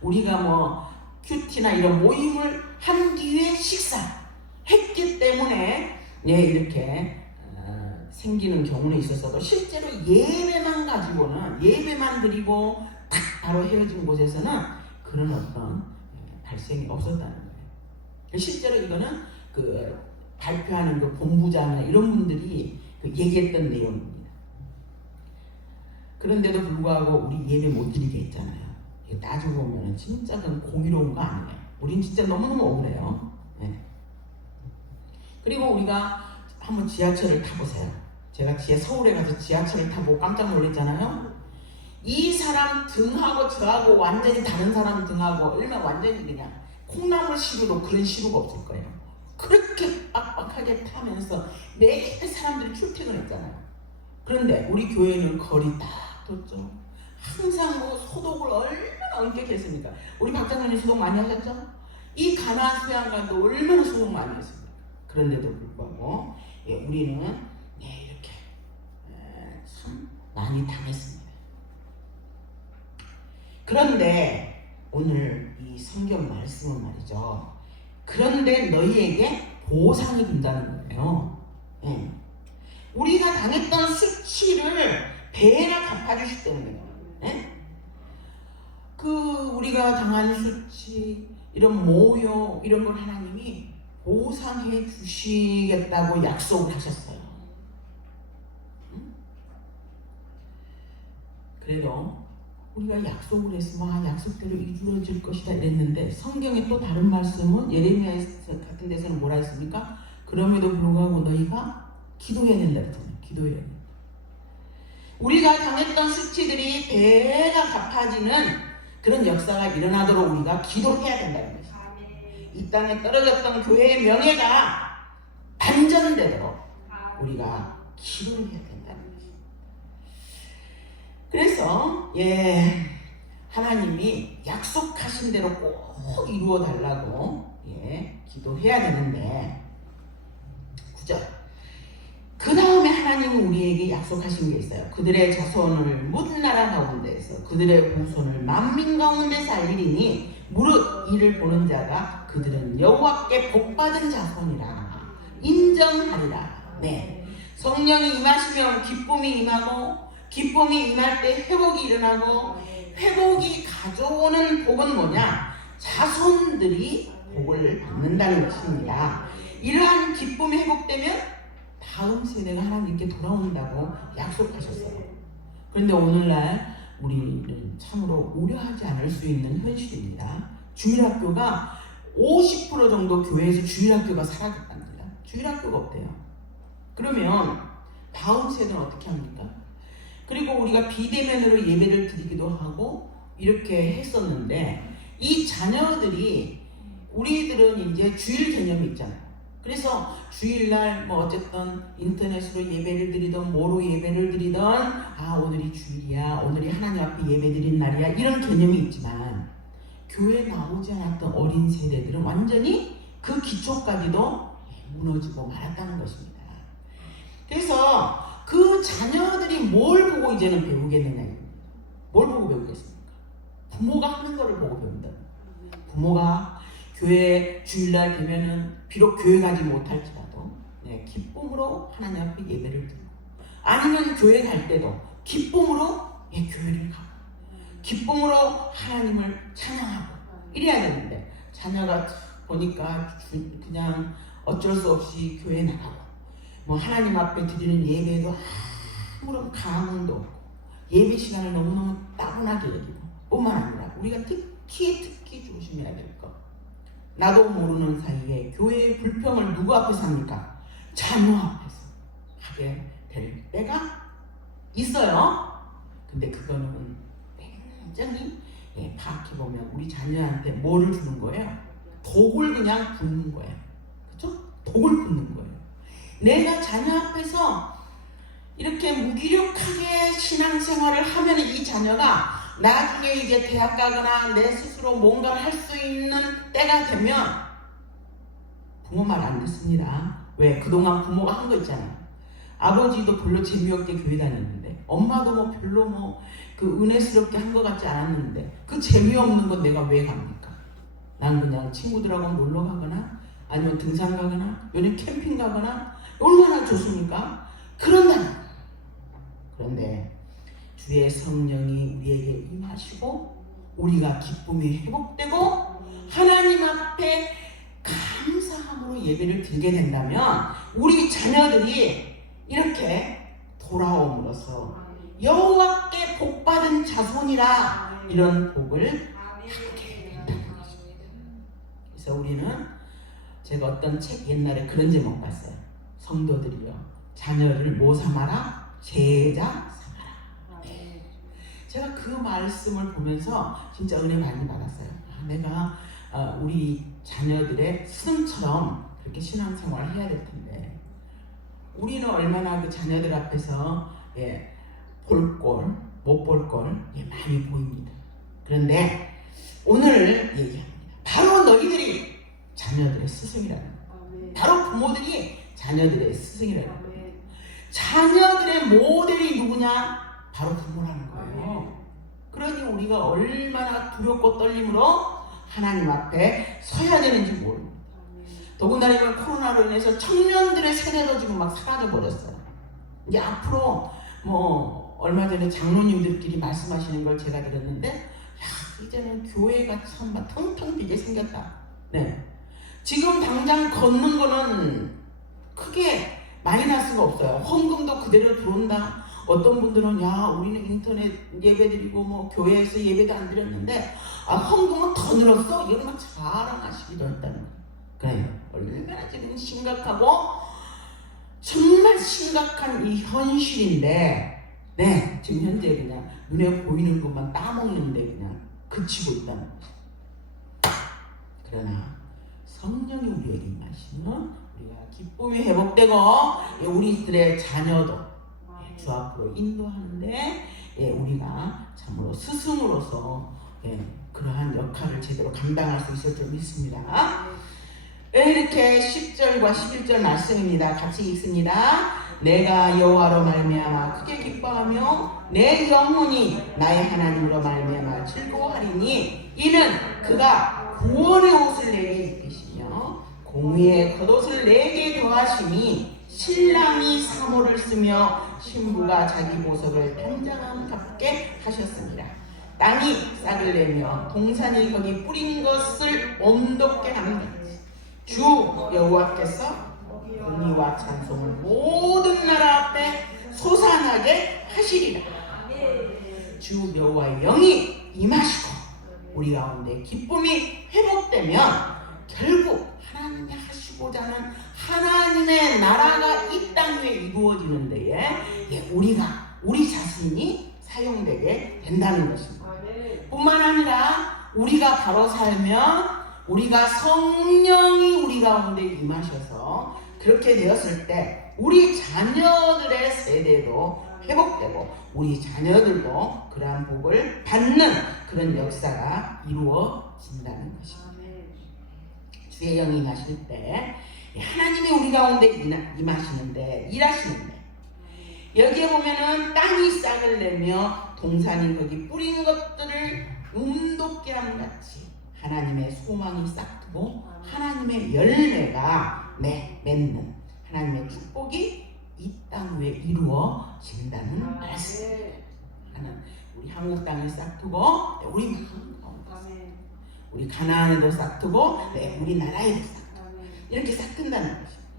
우리가 큐티나 이런 모임을 한 뒤에 식사했기 때문에 이렇게 생기는 경우는 있었어도 실제로 예배만 가지고는, 예배만 드리고 딱 바로 헤어진 곳에서는 그런 어떤 발생이 없었다는 거예요. 실제로 이거는 발표하는 본부장이나 이런 분들이 얘기했던 내용입니다. 그런데도 불구하고 우리 예배 못 드리게 했잖아요. 따지고 보면 진짜 그건 공의로운 거 아니에요. 우린 진짜 너무너무 억울해요. 그리고 우리가 한번 지하철을 타보세요. 제가 서울에 가서 지하철을 타고 깜짝 놀랐잖아요. 이 사람 등하고 저하고 완전히 다른 사람 등하고 얼마나 완전히 그냥 콩나물 시루도 그런 시루가 없을 거예요. 그렇게 빡빡하게 타면서 매일 사람들이 출퇴근했잖아요. 그런데 우리 교회는 거리 딱 뒀죠. 항상 소독을 얼마나 엄격했습니까? 우리 박장로님 소독 많이 하셨죠? 이 가나안 수양관도 얼마나 소독 많이 했습니까? 그런데도 불구하고 우리는 이렇게 참 많이 당했습니다. 그런데 오늘 이 성경 말씀은 말이죠. 그런데 너희에게 보상이 된다는 거예요. 우리가 당했던 수치를 배나 갚아주실 때문에 우리가 당한 수치, 이런 모욕, 이런 걸 하나님이 보상해 주시겠다고 약속을 하셨어요. 그래도 우리가 약속을 했으면 약속대로 이루어질 것이다 이랬는데, 성경에 또 다른 말씀은 예레미야 같은 데서는 뭐라 했습니까? 그럼에도 불구하고 너희가 기도해야 된다 그랬잖아요. 기도해야 된다. 우리가 당했던 수치들이 배가 갚아지는 그런 역사가 일어나도록 우리가 기도해야 된다는 것이죠. 이 땅에 떨어졌던 교회의 명예가 반전되도록 우리가 기도를 해야 된다는 것이죠. 그래서 하나님이 약속하신 대로 꼭 이루어 달라고 기도해야 되는데, 9절. 그 다음에 하나님은 우리에게 약속하신 게 있어요. 그들의 자손을 모든 나라 가운데에서 그들의 후손을 만민 가운데서 알리리니 무릇 이를 보는 자가 그들은 여호와께 복받은 자손이라 인정하리라. 성령이 임하시면 기쁨이 임하고, 기쁨이 임할 때 회복이 일어나고, 회복이 가져오는 복은 뭐냐? 자손들이 복을 받는다는 것입니다. 이러한 기쁨이 회복되면 다음 세대가 하나님께 돌아온다고 약속하셨어요. 그런데 오늘날 우리는 참으로 우려하지 않을 수 있는 현실입니다. 주일학교가 50% 정도 교회에서 주일학교가 사라졌답니다. 주일학교가 없대요. 그러면 다음 세대는 어떻게 합니까? 그리고 우리가 비대면으로 예배를 드리기도 하고 이렇게 했었는데, 이 자녀들이, 우리들은 이제 주일 개념이 있잖아요. 그래서 주일날 어쨌든 인터넷으로 예배를 드리던 뭐로 예배를 드리던 오늘이 주일이야, 오늘이 하나님 앞에 예배 드린 날이야, 이런 개념이 있지만 교회에 나오지 않았던 어린 세대들은 완전히 그 기초까지도 무너지고 말았다는 것입니다. 그래서 그 자녀들이 뭘 보고 이제는 배우겠느냐, 뭘 보고 배우겠습니까? 부모가 하는 거를 보고 배운다. 부모가 교회 주일날 되면은 비록 교회 가지 못할지라도 기쁨으로 하나님 앞에 예배를 드리고, 아니면 교회 갈 때도 기쁨으로 교회를 가고, 기쁨으로 하나님을 찬양하고 이래야 되는데, 자녀가 보니까 그냥 어쩔 수 없이 교회 나가고 하나님 앞에 드리는 예배도 아무런 감흥도 없고, 예배 시간을 너무너무 따분하게 여기고, 뿐만 아니라 우리가 특히 조심해야 될 것, 나도 모르는 사이에 교회의 불평을 누구 앞에서 합니까? 자녀 앞에서 하게 될 때가 있어요. 근데 그거는 굉장히 파악해보면 우리 자녀한테 뭐를 주는 거예요? 독을 그냥 붓는 거예요. 그렇죠? 독을 붓는 거예요. 내가 자녀 앞에서 이렇게 무기력하게 신앙생활을 하면 이 자녀가 나중에 이제 대학 가거나 내 스스로 뭔가를 할 수 있는 때가 되면 부모 말 안 듣습니다. 왜? 그동안 부모가 한 거 있잖아요. 아버지도 별로 재미없게 교회 다녔는데, 엄마도 별로 그 은혜스럽게 한 것 같지 않았는데, 그 재미없는 건 내가 왜 갑니까? 난 그냥 친구들하고 놀러 가거나 아니면 등산 가거나 요즘 캠핑 가거나 얼마나 좋습니까? 그런데 주의 성령이 우리에게 임하시고 우리가 기쁨이 회복되고 하나님 앞에 감사함으로 예배를 드리게 된다면 우리 자녀들이 이렇게 돌아옴으로써 여호와께 복받은 자손이라 이런 복을 받게 된다는 것입니다. 그래서 우리는, 제가 어떤 책 옛날에 그런 제목 봤어요. 성도들이요, 자녀를 뭐 삼아라? 제자 삼아라. 제가 그 말씀을 보면서 진짜 은혜 많이 받았어요. 내가 우리 자녀들의 스승처럼 그렇게 신앙생활을 해야 될 텐데, 우리는 얼마나 그 자녀들 앞에서 볼 꼴, 못 볼 꼴 많이 보입니다. 그런데 오늘 얘기합니다. 바로 너희들이 자녀들의 스승이라는 거예요. 바로 부모들이 자녀들의 스승이라는 거예요. 자녀들의 모델이 누구냐? 바로 부모라는 거예요. 그러니 우리가 얼마나 두렵고 떨림으로 하나님 앞에 서야 되는지 모릅니다. 더군다나 이번 코로나로 인해서 청년들의 세대도 지금 막 사라져 버렸어요. 이제 앞으로 뭐 얼마 전에 장로님들끼리 말씀하시는 걸 제가 들었는데, 야, 이제는 교회가 참 막 텅텅 비게 생겼다. 네. 지금 당장 걷는 거는 크게 마이너스가 없어요. 헌금도 그대로 들어온다. 어떤 분들은 야, 우리는 인터넷 예배드리고 뭐 교회에서 예배도 안 드렸는데 헌금은 더 늘었어. 이런 막 자랑하시기도 했다는 거예요. 그래요. 얼마나 지금 심각하고 정말 심각한 이 현실인데, 네, 지금 현재 그냥 눈에 보이는 것만 따먹는데 그냥 그치고 있다는 거죠. 그러나 성령이 우리에게 임하시면 우리가 기쁨이 회복되고 우리들의 자녀도 주 앞으로 인도하는데 우리가 참으로 스승으로서 그러한 역할을 제대로 감당할 수 있을 줄 믿습니다. 이렇게 10절과 11절 말씀입니다. 같이 읽습니다. 내가 여호와로 말미암아 크게 기뻐하며 내 영혼이 나의 하나님으로 말미암아 즐거워하리니 이는 그가 구원의 옷을 내게 입히시며 공의의 겉옷을 내게 더하시니 신랑이 사모를 쓰며 신부가 자기 보석을 단장함답게 하셨습니다. 땅이 싹을 내며 동산이 거기 뿌린 것을 온돋게 합니다. 주 여호와께서 은혜와 찬송을 모든 나라 앞에 솟아나게 하시리라. 주 여호와의 영이 임하시고 우리 가운데 기쁨이 회복되면 결국 하나님이 하시고자 하는 하나님의 나라가 이 땅 위에 이루어지는 데에 우리 자신이 사용되게 된다는 것입니다. 뿐만 아니라 우리가 바로 살면 우리가 성령이 우리 가운데 임하셔서 그렇게 되었을 때 우리 자녀들의 세대도 회복되고 우리 자녀들도 그러한 복을 받는 그런 역사가 이루어진다는 것입니다. 주의 영이 임하실 때 하나님이 우리 가운데 임하시는데 일하시는데 여기에 보면은 땅이 싹을 내며 동산이 거기 뿌린 것들을 음돋게 함 같이 하나님의 소망이 싹트고 하나님의 열매가 맺는 하나님의 축복이 이 땅 위에 이루어진다는 말씀입니다. 우리 한국 땅에 싹트고 우리 마음 가운데 우리 가나안에도 싹트고 우리나라에도 싹트고 이렇게 싹튼다는 것입니다.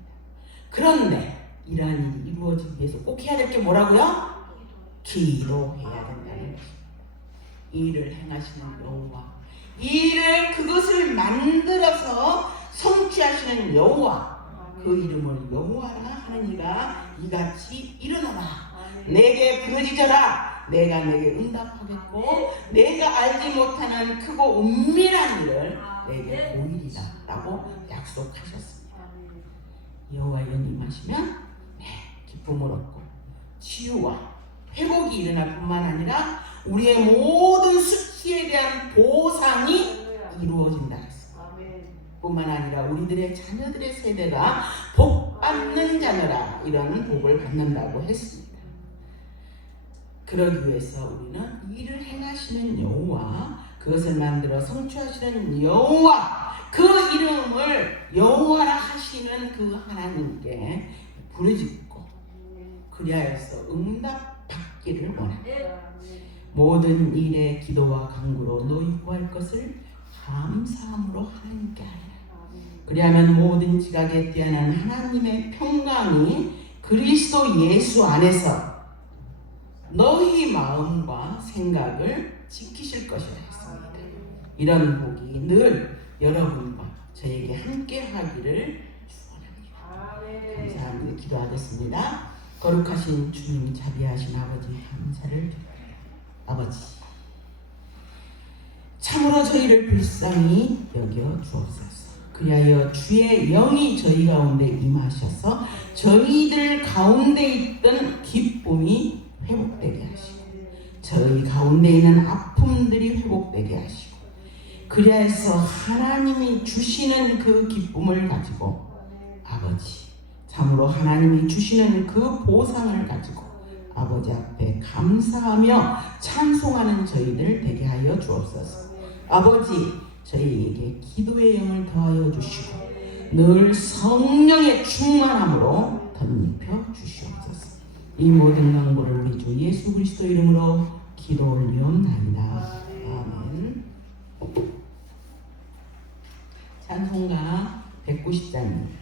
그런데 이러한 일이 이루어지기 위해서 꼭 해야 될 게 뭐라고요? 기도해야 된다는 것입니다. 일을 행하시는 여호와, 일을 그것을 만들어서 성취하시는 여호와, 그 이름을 여호와라 하는 이가 이같이 일어나라. 내게 부르짖어라. 내가 내게 응답하겠고 내가 알지 못하는 크고 은밀한 일을 내게 보이리라 라고 약속하셨습니다. 여호와의 영이 임하시면 기쁨을 얻고 치유와 회복이 일어날 뿐만 아니라 우리의 모든 수치에 대한 보상이 이루어진다 했습니다. 뿐만 아니라 우리들의 자녀들의 세대가 복 받는 자녀라 이런 복을 받는다고 했습니다. 그러기 위해서 우리는 일을 행하시는 여호와, 그것을 만들어 성취하시는 여호와, 그 이름을 여호와라 하시는 그 하나님께 부르짖고 그리하여서 응답받기를 원합니다. 모든 일에 기도와 간구로 너희 구할 것을 감사함으로 하나님께 하리라. 그리하면 모든 지각에 뛰어난 하나님의 평강이 그리스도 예수 안에서 너희 마음과 생각을 지키실 것이라 했습니다. 이런 복이 늘 여러분과 저에게 함께 하기를 축원합니다. 감사합니다. 기도하겠습니다. 거룩하신 주님, 자비하신 아버지 감사를 드립니다. 아버지, 참으로 저희를 불쌍히 여겨 주옵소서. 그리하여 주의 영이 저희 가운데 임하셔서 저희들 가운데 있던 기쁨이 회복되게 하시고 저희 가운데 있는 아픔들이 회복되게 하시고 그리하여서 하나님이 주시는 그 기쁨을 가지고 아버지, 참으로 하나님이 주시는 그 보상을 가지고 아버지 앞에 감사하며 찬송하는 저희들 되게 하여 주옵소서. 아버지, 저희에게 기도의 영을 더하여 주시고 늘 성령의 충만함으로 덧입혀 주시옵소서. 이 모든 강구를 우리 주 예수 그리스도 이름으로 기도 올리옵나이다. 아멘. 찬송가 190장입니다.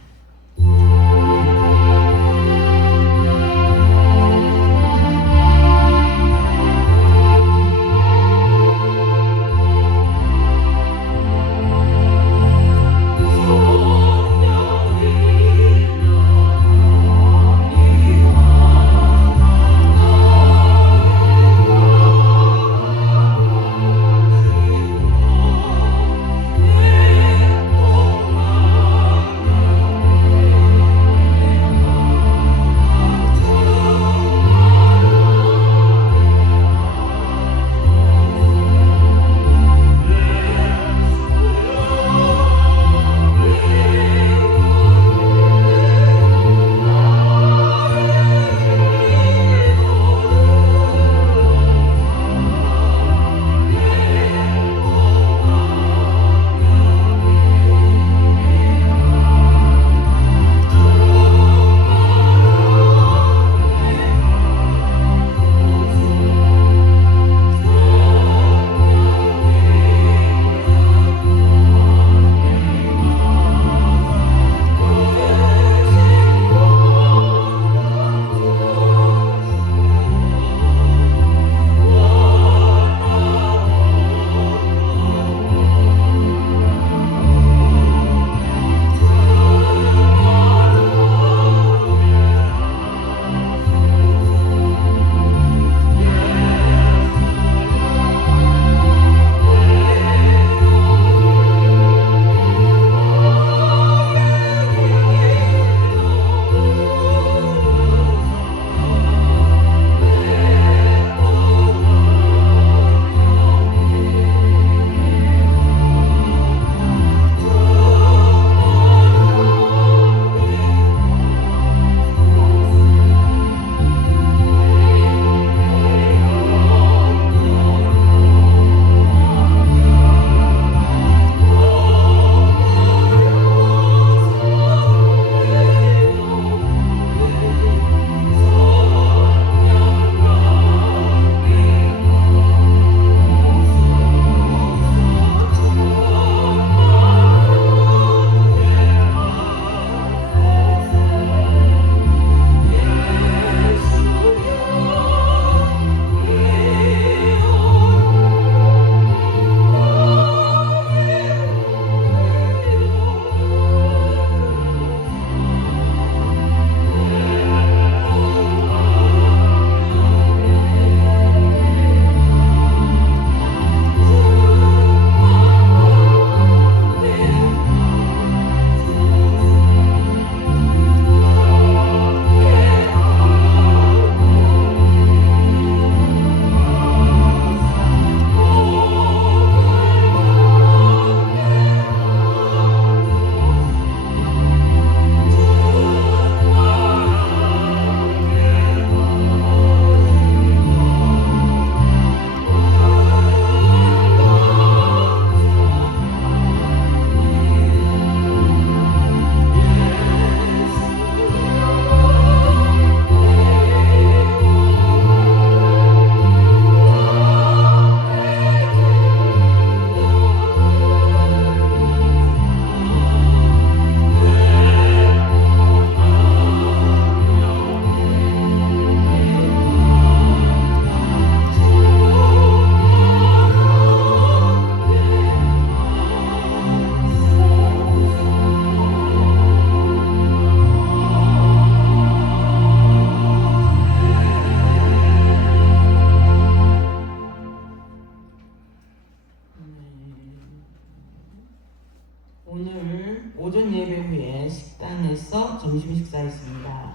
오늘 오전 예배 후에 식당에서 점심 식사했습니다.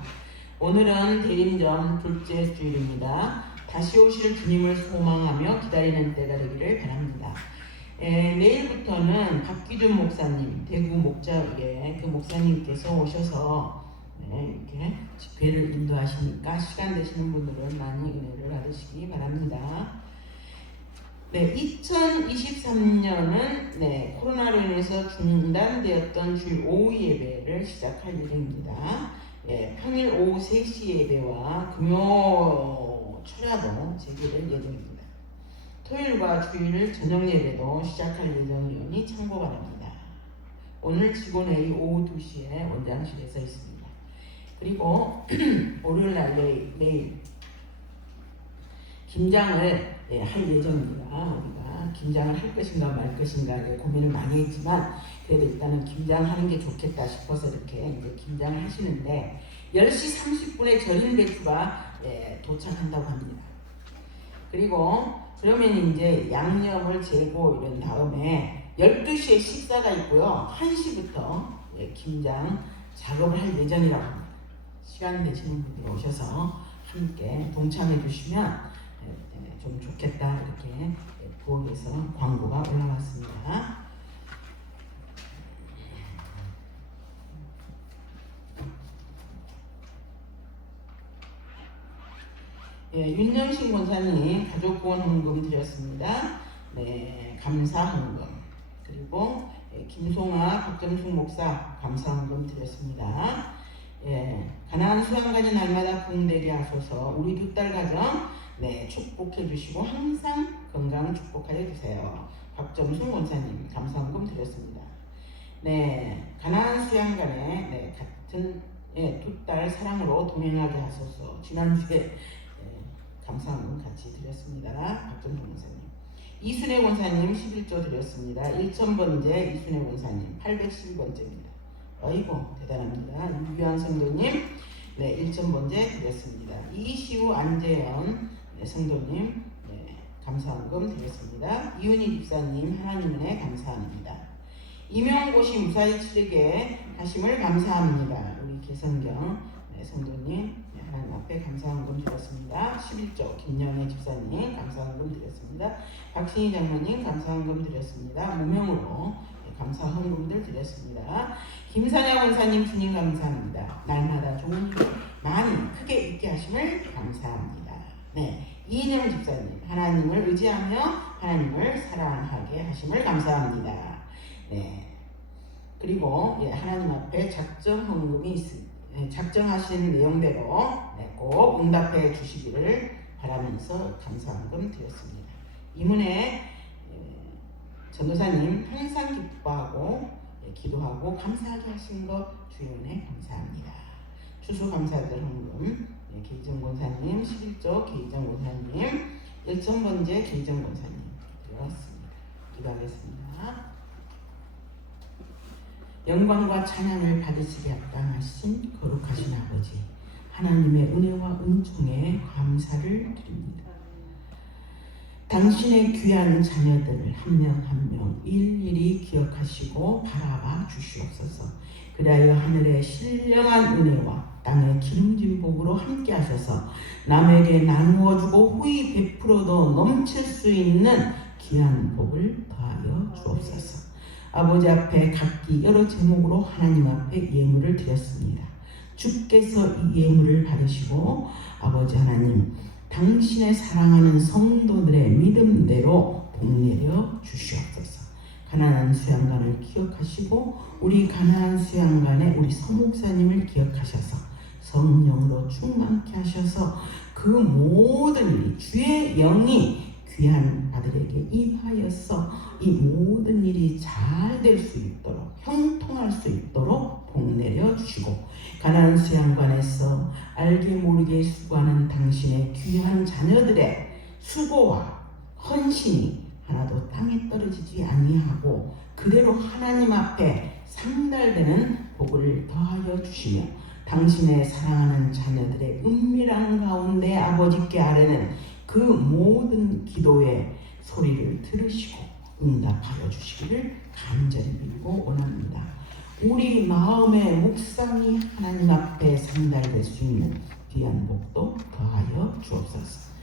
오늘은 대림절 둘째 주일입니다. 다시 오실 주님을 소망하며 기다리는 때가 되기를 바랍니다. 내일부터는 박기준 목사님, 대구 목자의 그 목사님께서 오셔서 이렇게 집회를 인도하시니까 시간 되시는 분들은 많이 은혜를 받으시기 바랍니다. 2023년은 코로나로 인해서 중단되었던 주일 오후 예배를 시작할 예정입니다. 평일 오후 3시 예배와 금요 철야도 재개될 예정입니다. 토요일과 주일 저녁 예배도 시작할 예정이오니 참고 바랍니다. 오늘 치고 내일 오후 2시에 원장실에서 있습니다. 그리고 월요일날 내일 김장을 할 예정입니다. 우리가 김장을 할 것인가 말 것인가 고민을 많이 했지만 그래도 일단은 김장하는 게 좋겠다 싶어서 이렇게 이제 김장을 하시는데 10시 30분에 절인 배추가 도착한다고 합니다. 그리고 그러면 이제 양념을 재고 이런 다음에 12시에 식사가 있고요. 1시부터 김장 작업을 할 예정이라고 합니다. 시간 되시는 분들이 오셔서 함께 동참해 주시면 좀 좋겠다 이렇게 부엌에서 광고가 올라왔습니다. 윤영신 권사님 가족구원 헌금 드렸습니다. 감사 헌금. 그리고 김송아 박정숙 목사 감사 헌금 드렸습니다. 가나안 수양관이 날마다 부흥되게 하소서. 우리 두 딸 가정 축복해 주시고 항상 건강 축복하여 주세요. 박정숙 원사님 감사 헌금 드렸습니다. 가나안 수양관에 같은 두 딸 사랑으로 동행하게 하소서. 지난주에 감사 헌금 같이 드렸습니다. 박정숙 원사님. 이순혜 원사님 11조 드렸습니다. 1000번째 이순혜 원사님 812번째입니다. 어이구 대단합니다. 유유한 성도님 1000번째 드렸습니다. 이시우 안재현 성도님 감사헌금 드렸습니다. 이은희 집사님 하나님 은혜 감사합니다. 임용고시 무사히 치르게 하심을 감사합니다. 우리 개성경 성도님 하나님 앞에 감사헌금 드렸습니다. 11조 김영애 집사님 감사헌금 드렸습니다. 박신희 장로님 감사헌금 드렸습니다. 무명으로 감사헌금들 드렸습니다. 김선영 원사님 주님 감사합니다. 날마다 좋은 일 많이 크게 있게 하심을 감사합니다. 이인영 집사님 하나님을 의지하며 하나님을 사랑하게 하심을 감사합니다. 그리고 하나님 앞에 작정 헌금이 있습니다. 작정하신 내용대로 꼭 응답해 주시기를 바라면서 감사헌금 드렸습니다. 이문에 전도사님 항상 기뻐하고 기도하고 감사하게 하신 것 주연에 감사합니다. 추수감사절 헌금 개의정권사님 11조 개의정권사님 1000번째 개의정권사님 드렸습니다. 기도하겠습니다. 영광과 찬양을 받으시게 합당하신 거룩하신 아버지 하나님의 은혜와 은총에 감사를 드립니다. 당신의 귀한 자녀들을 한 명 한 명 일일이 기억하시고 바라봐 주시옵소서. 그리하여 하늘의 신령한 은혜와 땅의 기름진 복으로 함께 하셔서 남에게 나누어 주고 후히 베풀어도 넘칠 수 있는 귀한 복을 더하여 주옵소서. 아버지 앞에 각기 여러 제목으로 하나님 앞에 예물을 드렸습니다. 주께서 이 예물을 받으시고 아버지 하나님 당신의 사랑하는 성도들의 믿음대로 복내려 주시옵소서. 가나안 수양관을 기억하시고 우리 가나안 수양관의 우리 서목사님을 기억하셔서 성령으로 충만케 하셔서 그 모든 일이 주의 영이 귀한 아들에게 임하여서 이 모든 일이 잘 될 수 있도록 형통할 수 있도록 복내려 주시고 가나안 수양관에서 알게 모르게 수고하는 당신의 귀한 자녀들의 수고와 헌신이 하나도 땅에 떨어지지 아니하고 그대로 하나님 앞에 상달되는 복을 더하여 주시며 당신의 사랑하는 자녀들의 은밀한 가운데 아버지께 아뢰는 그 모든 기도의 소리를 들으시고 응답하여 주시기를 간절히 빌고 원합니다. 우리 마음의 묵상이 하나님 앞에 상달될 수 있는 귀한 복도 더하여 주옵소서.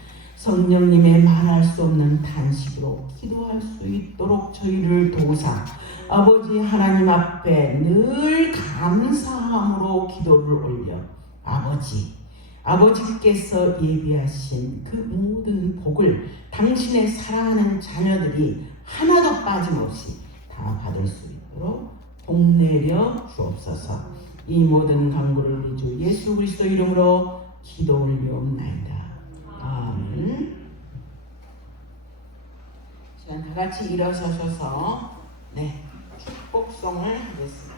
성령님의 말할 수 없는 탄식으로 기도할 수 있도록 저희를 도우사 아버지 하나님 앞에 늘 감사함으로 기도를 올려 아버지께서 예비하신 그 모든 복을 당신의 사랑하는 자녀들이 하나도 빠짐없이 다 받을 수 있도록 복내려 주옵소서. 이 모든 간구를 우리 주 예수 그리스도 이름으로 기도 올리옵나이다. 아멘. 시간 다 같이 일어서셔서 축복송을 하겠습니다.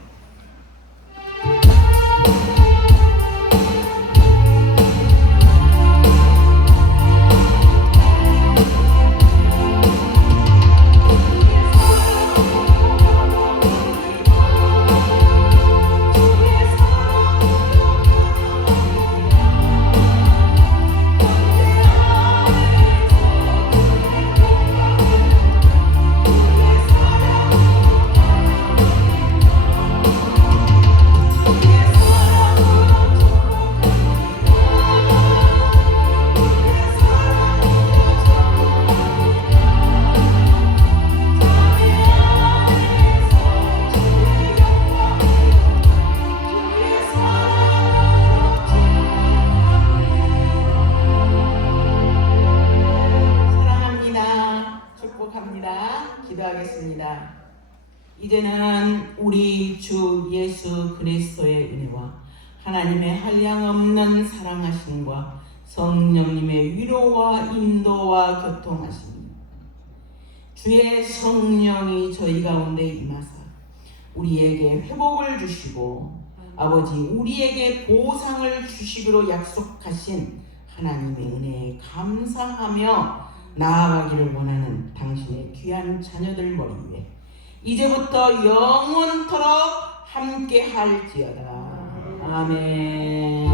기도하겠습니다. 이제는 우리 주 예수 그리스도의 은혜와 하나님의 한량없는 사랑하심과 성령님의 위로와 인도와 교통하심, 주의 성령이 저희 가운데 임하사 우리에게 회복을 주시고 아버지 우리에게 보상을 주시기로 약속하신 하나님의 은혜에 감사하며 나아가기를 원하는 당신의 귀한 자녀들 머리 위에 이제부터 영원토록 함께 할지어다. 아멘.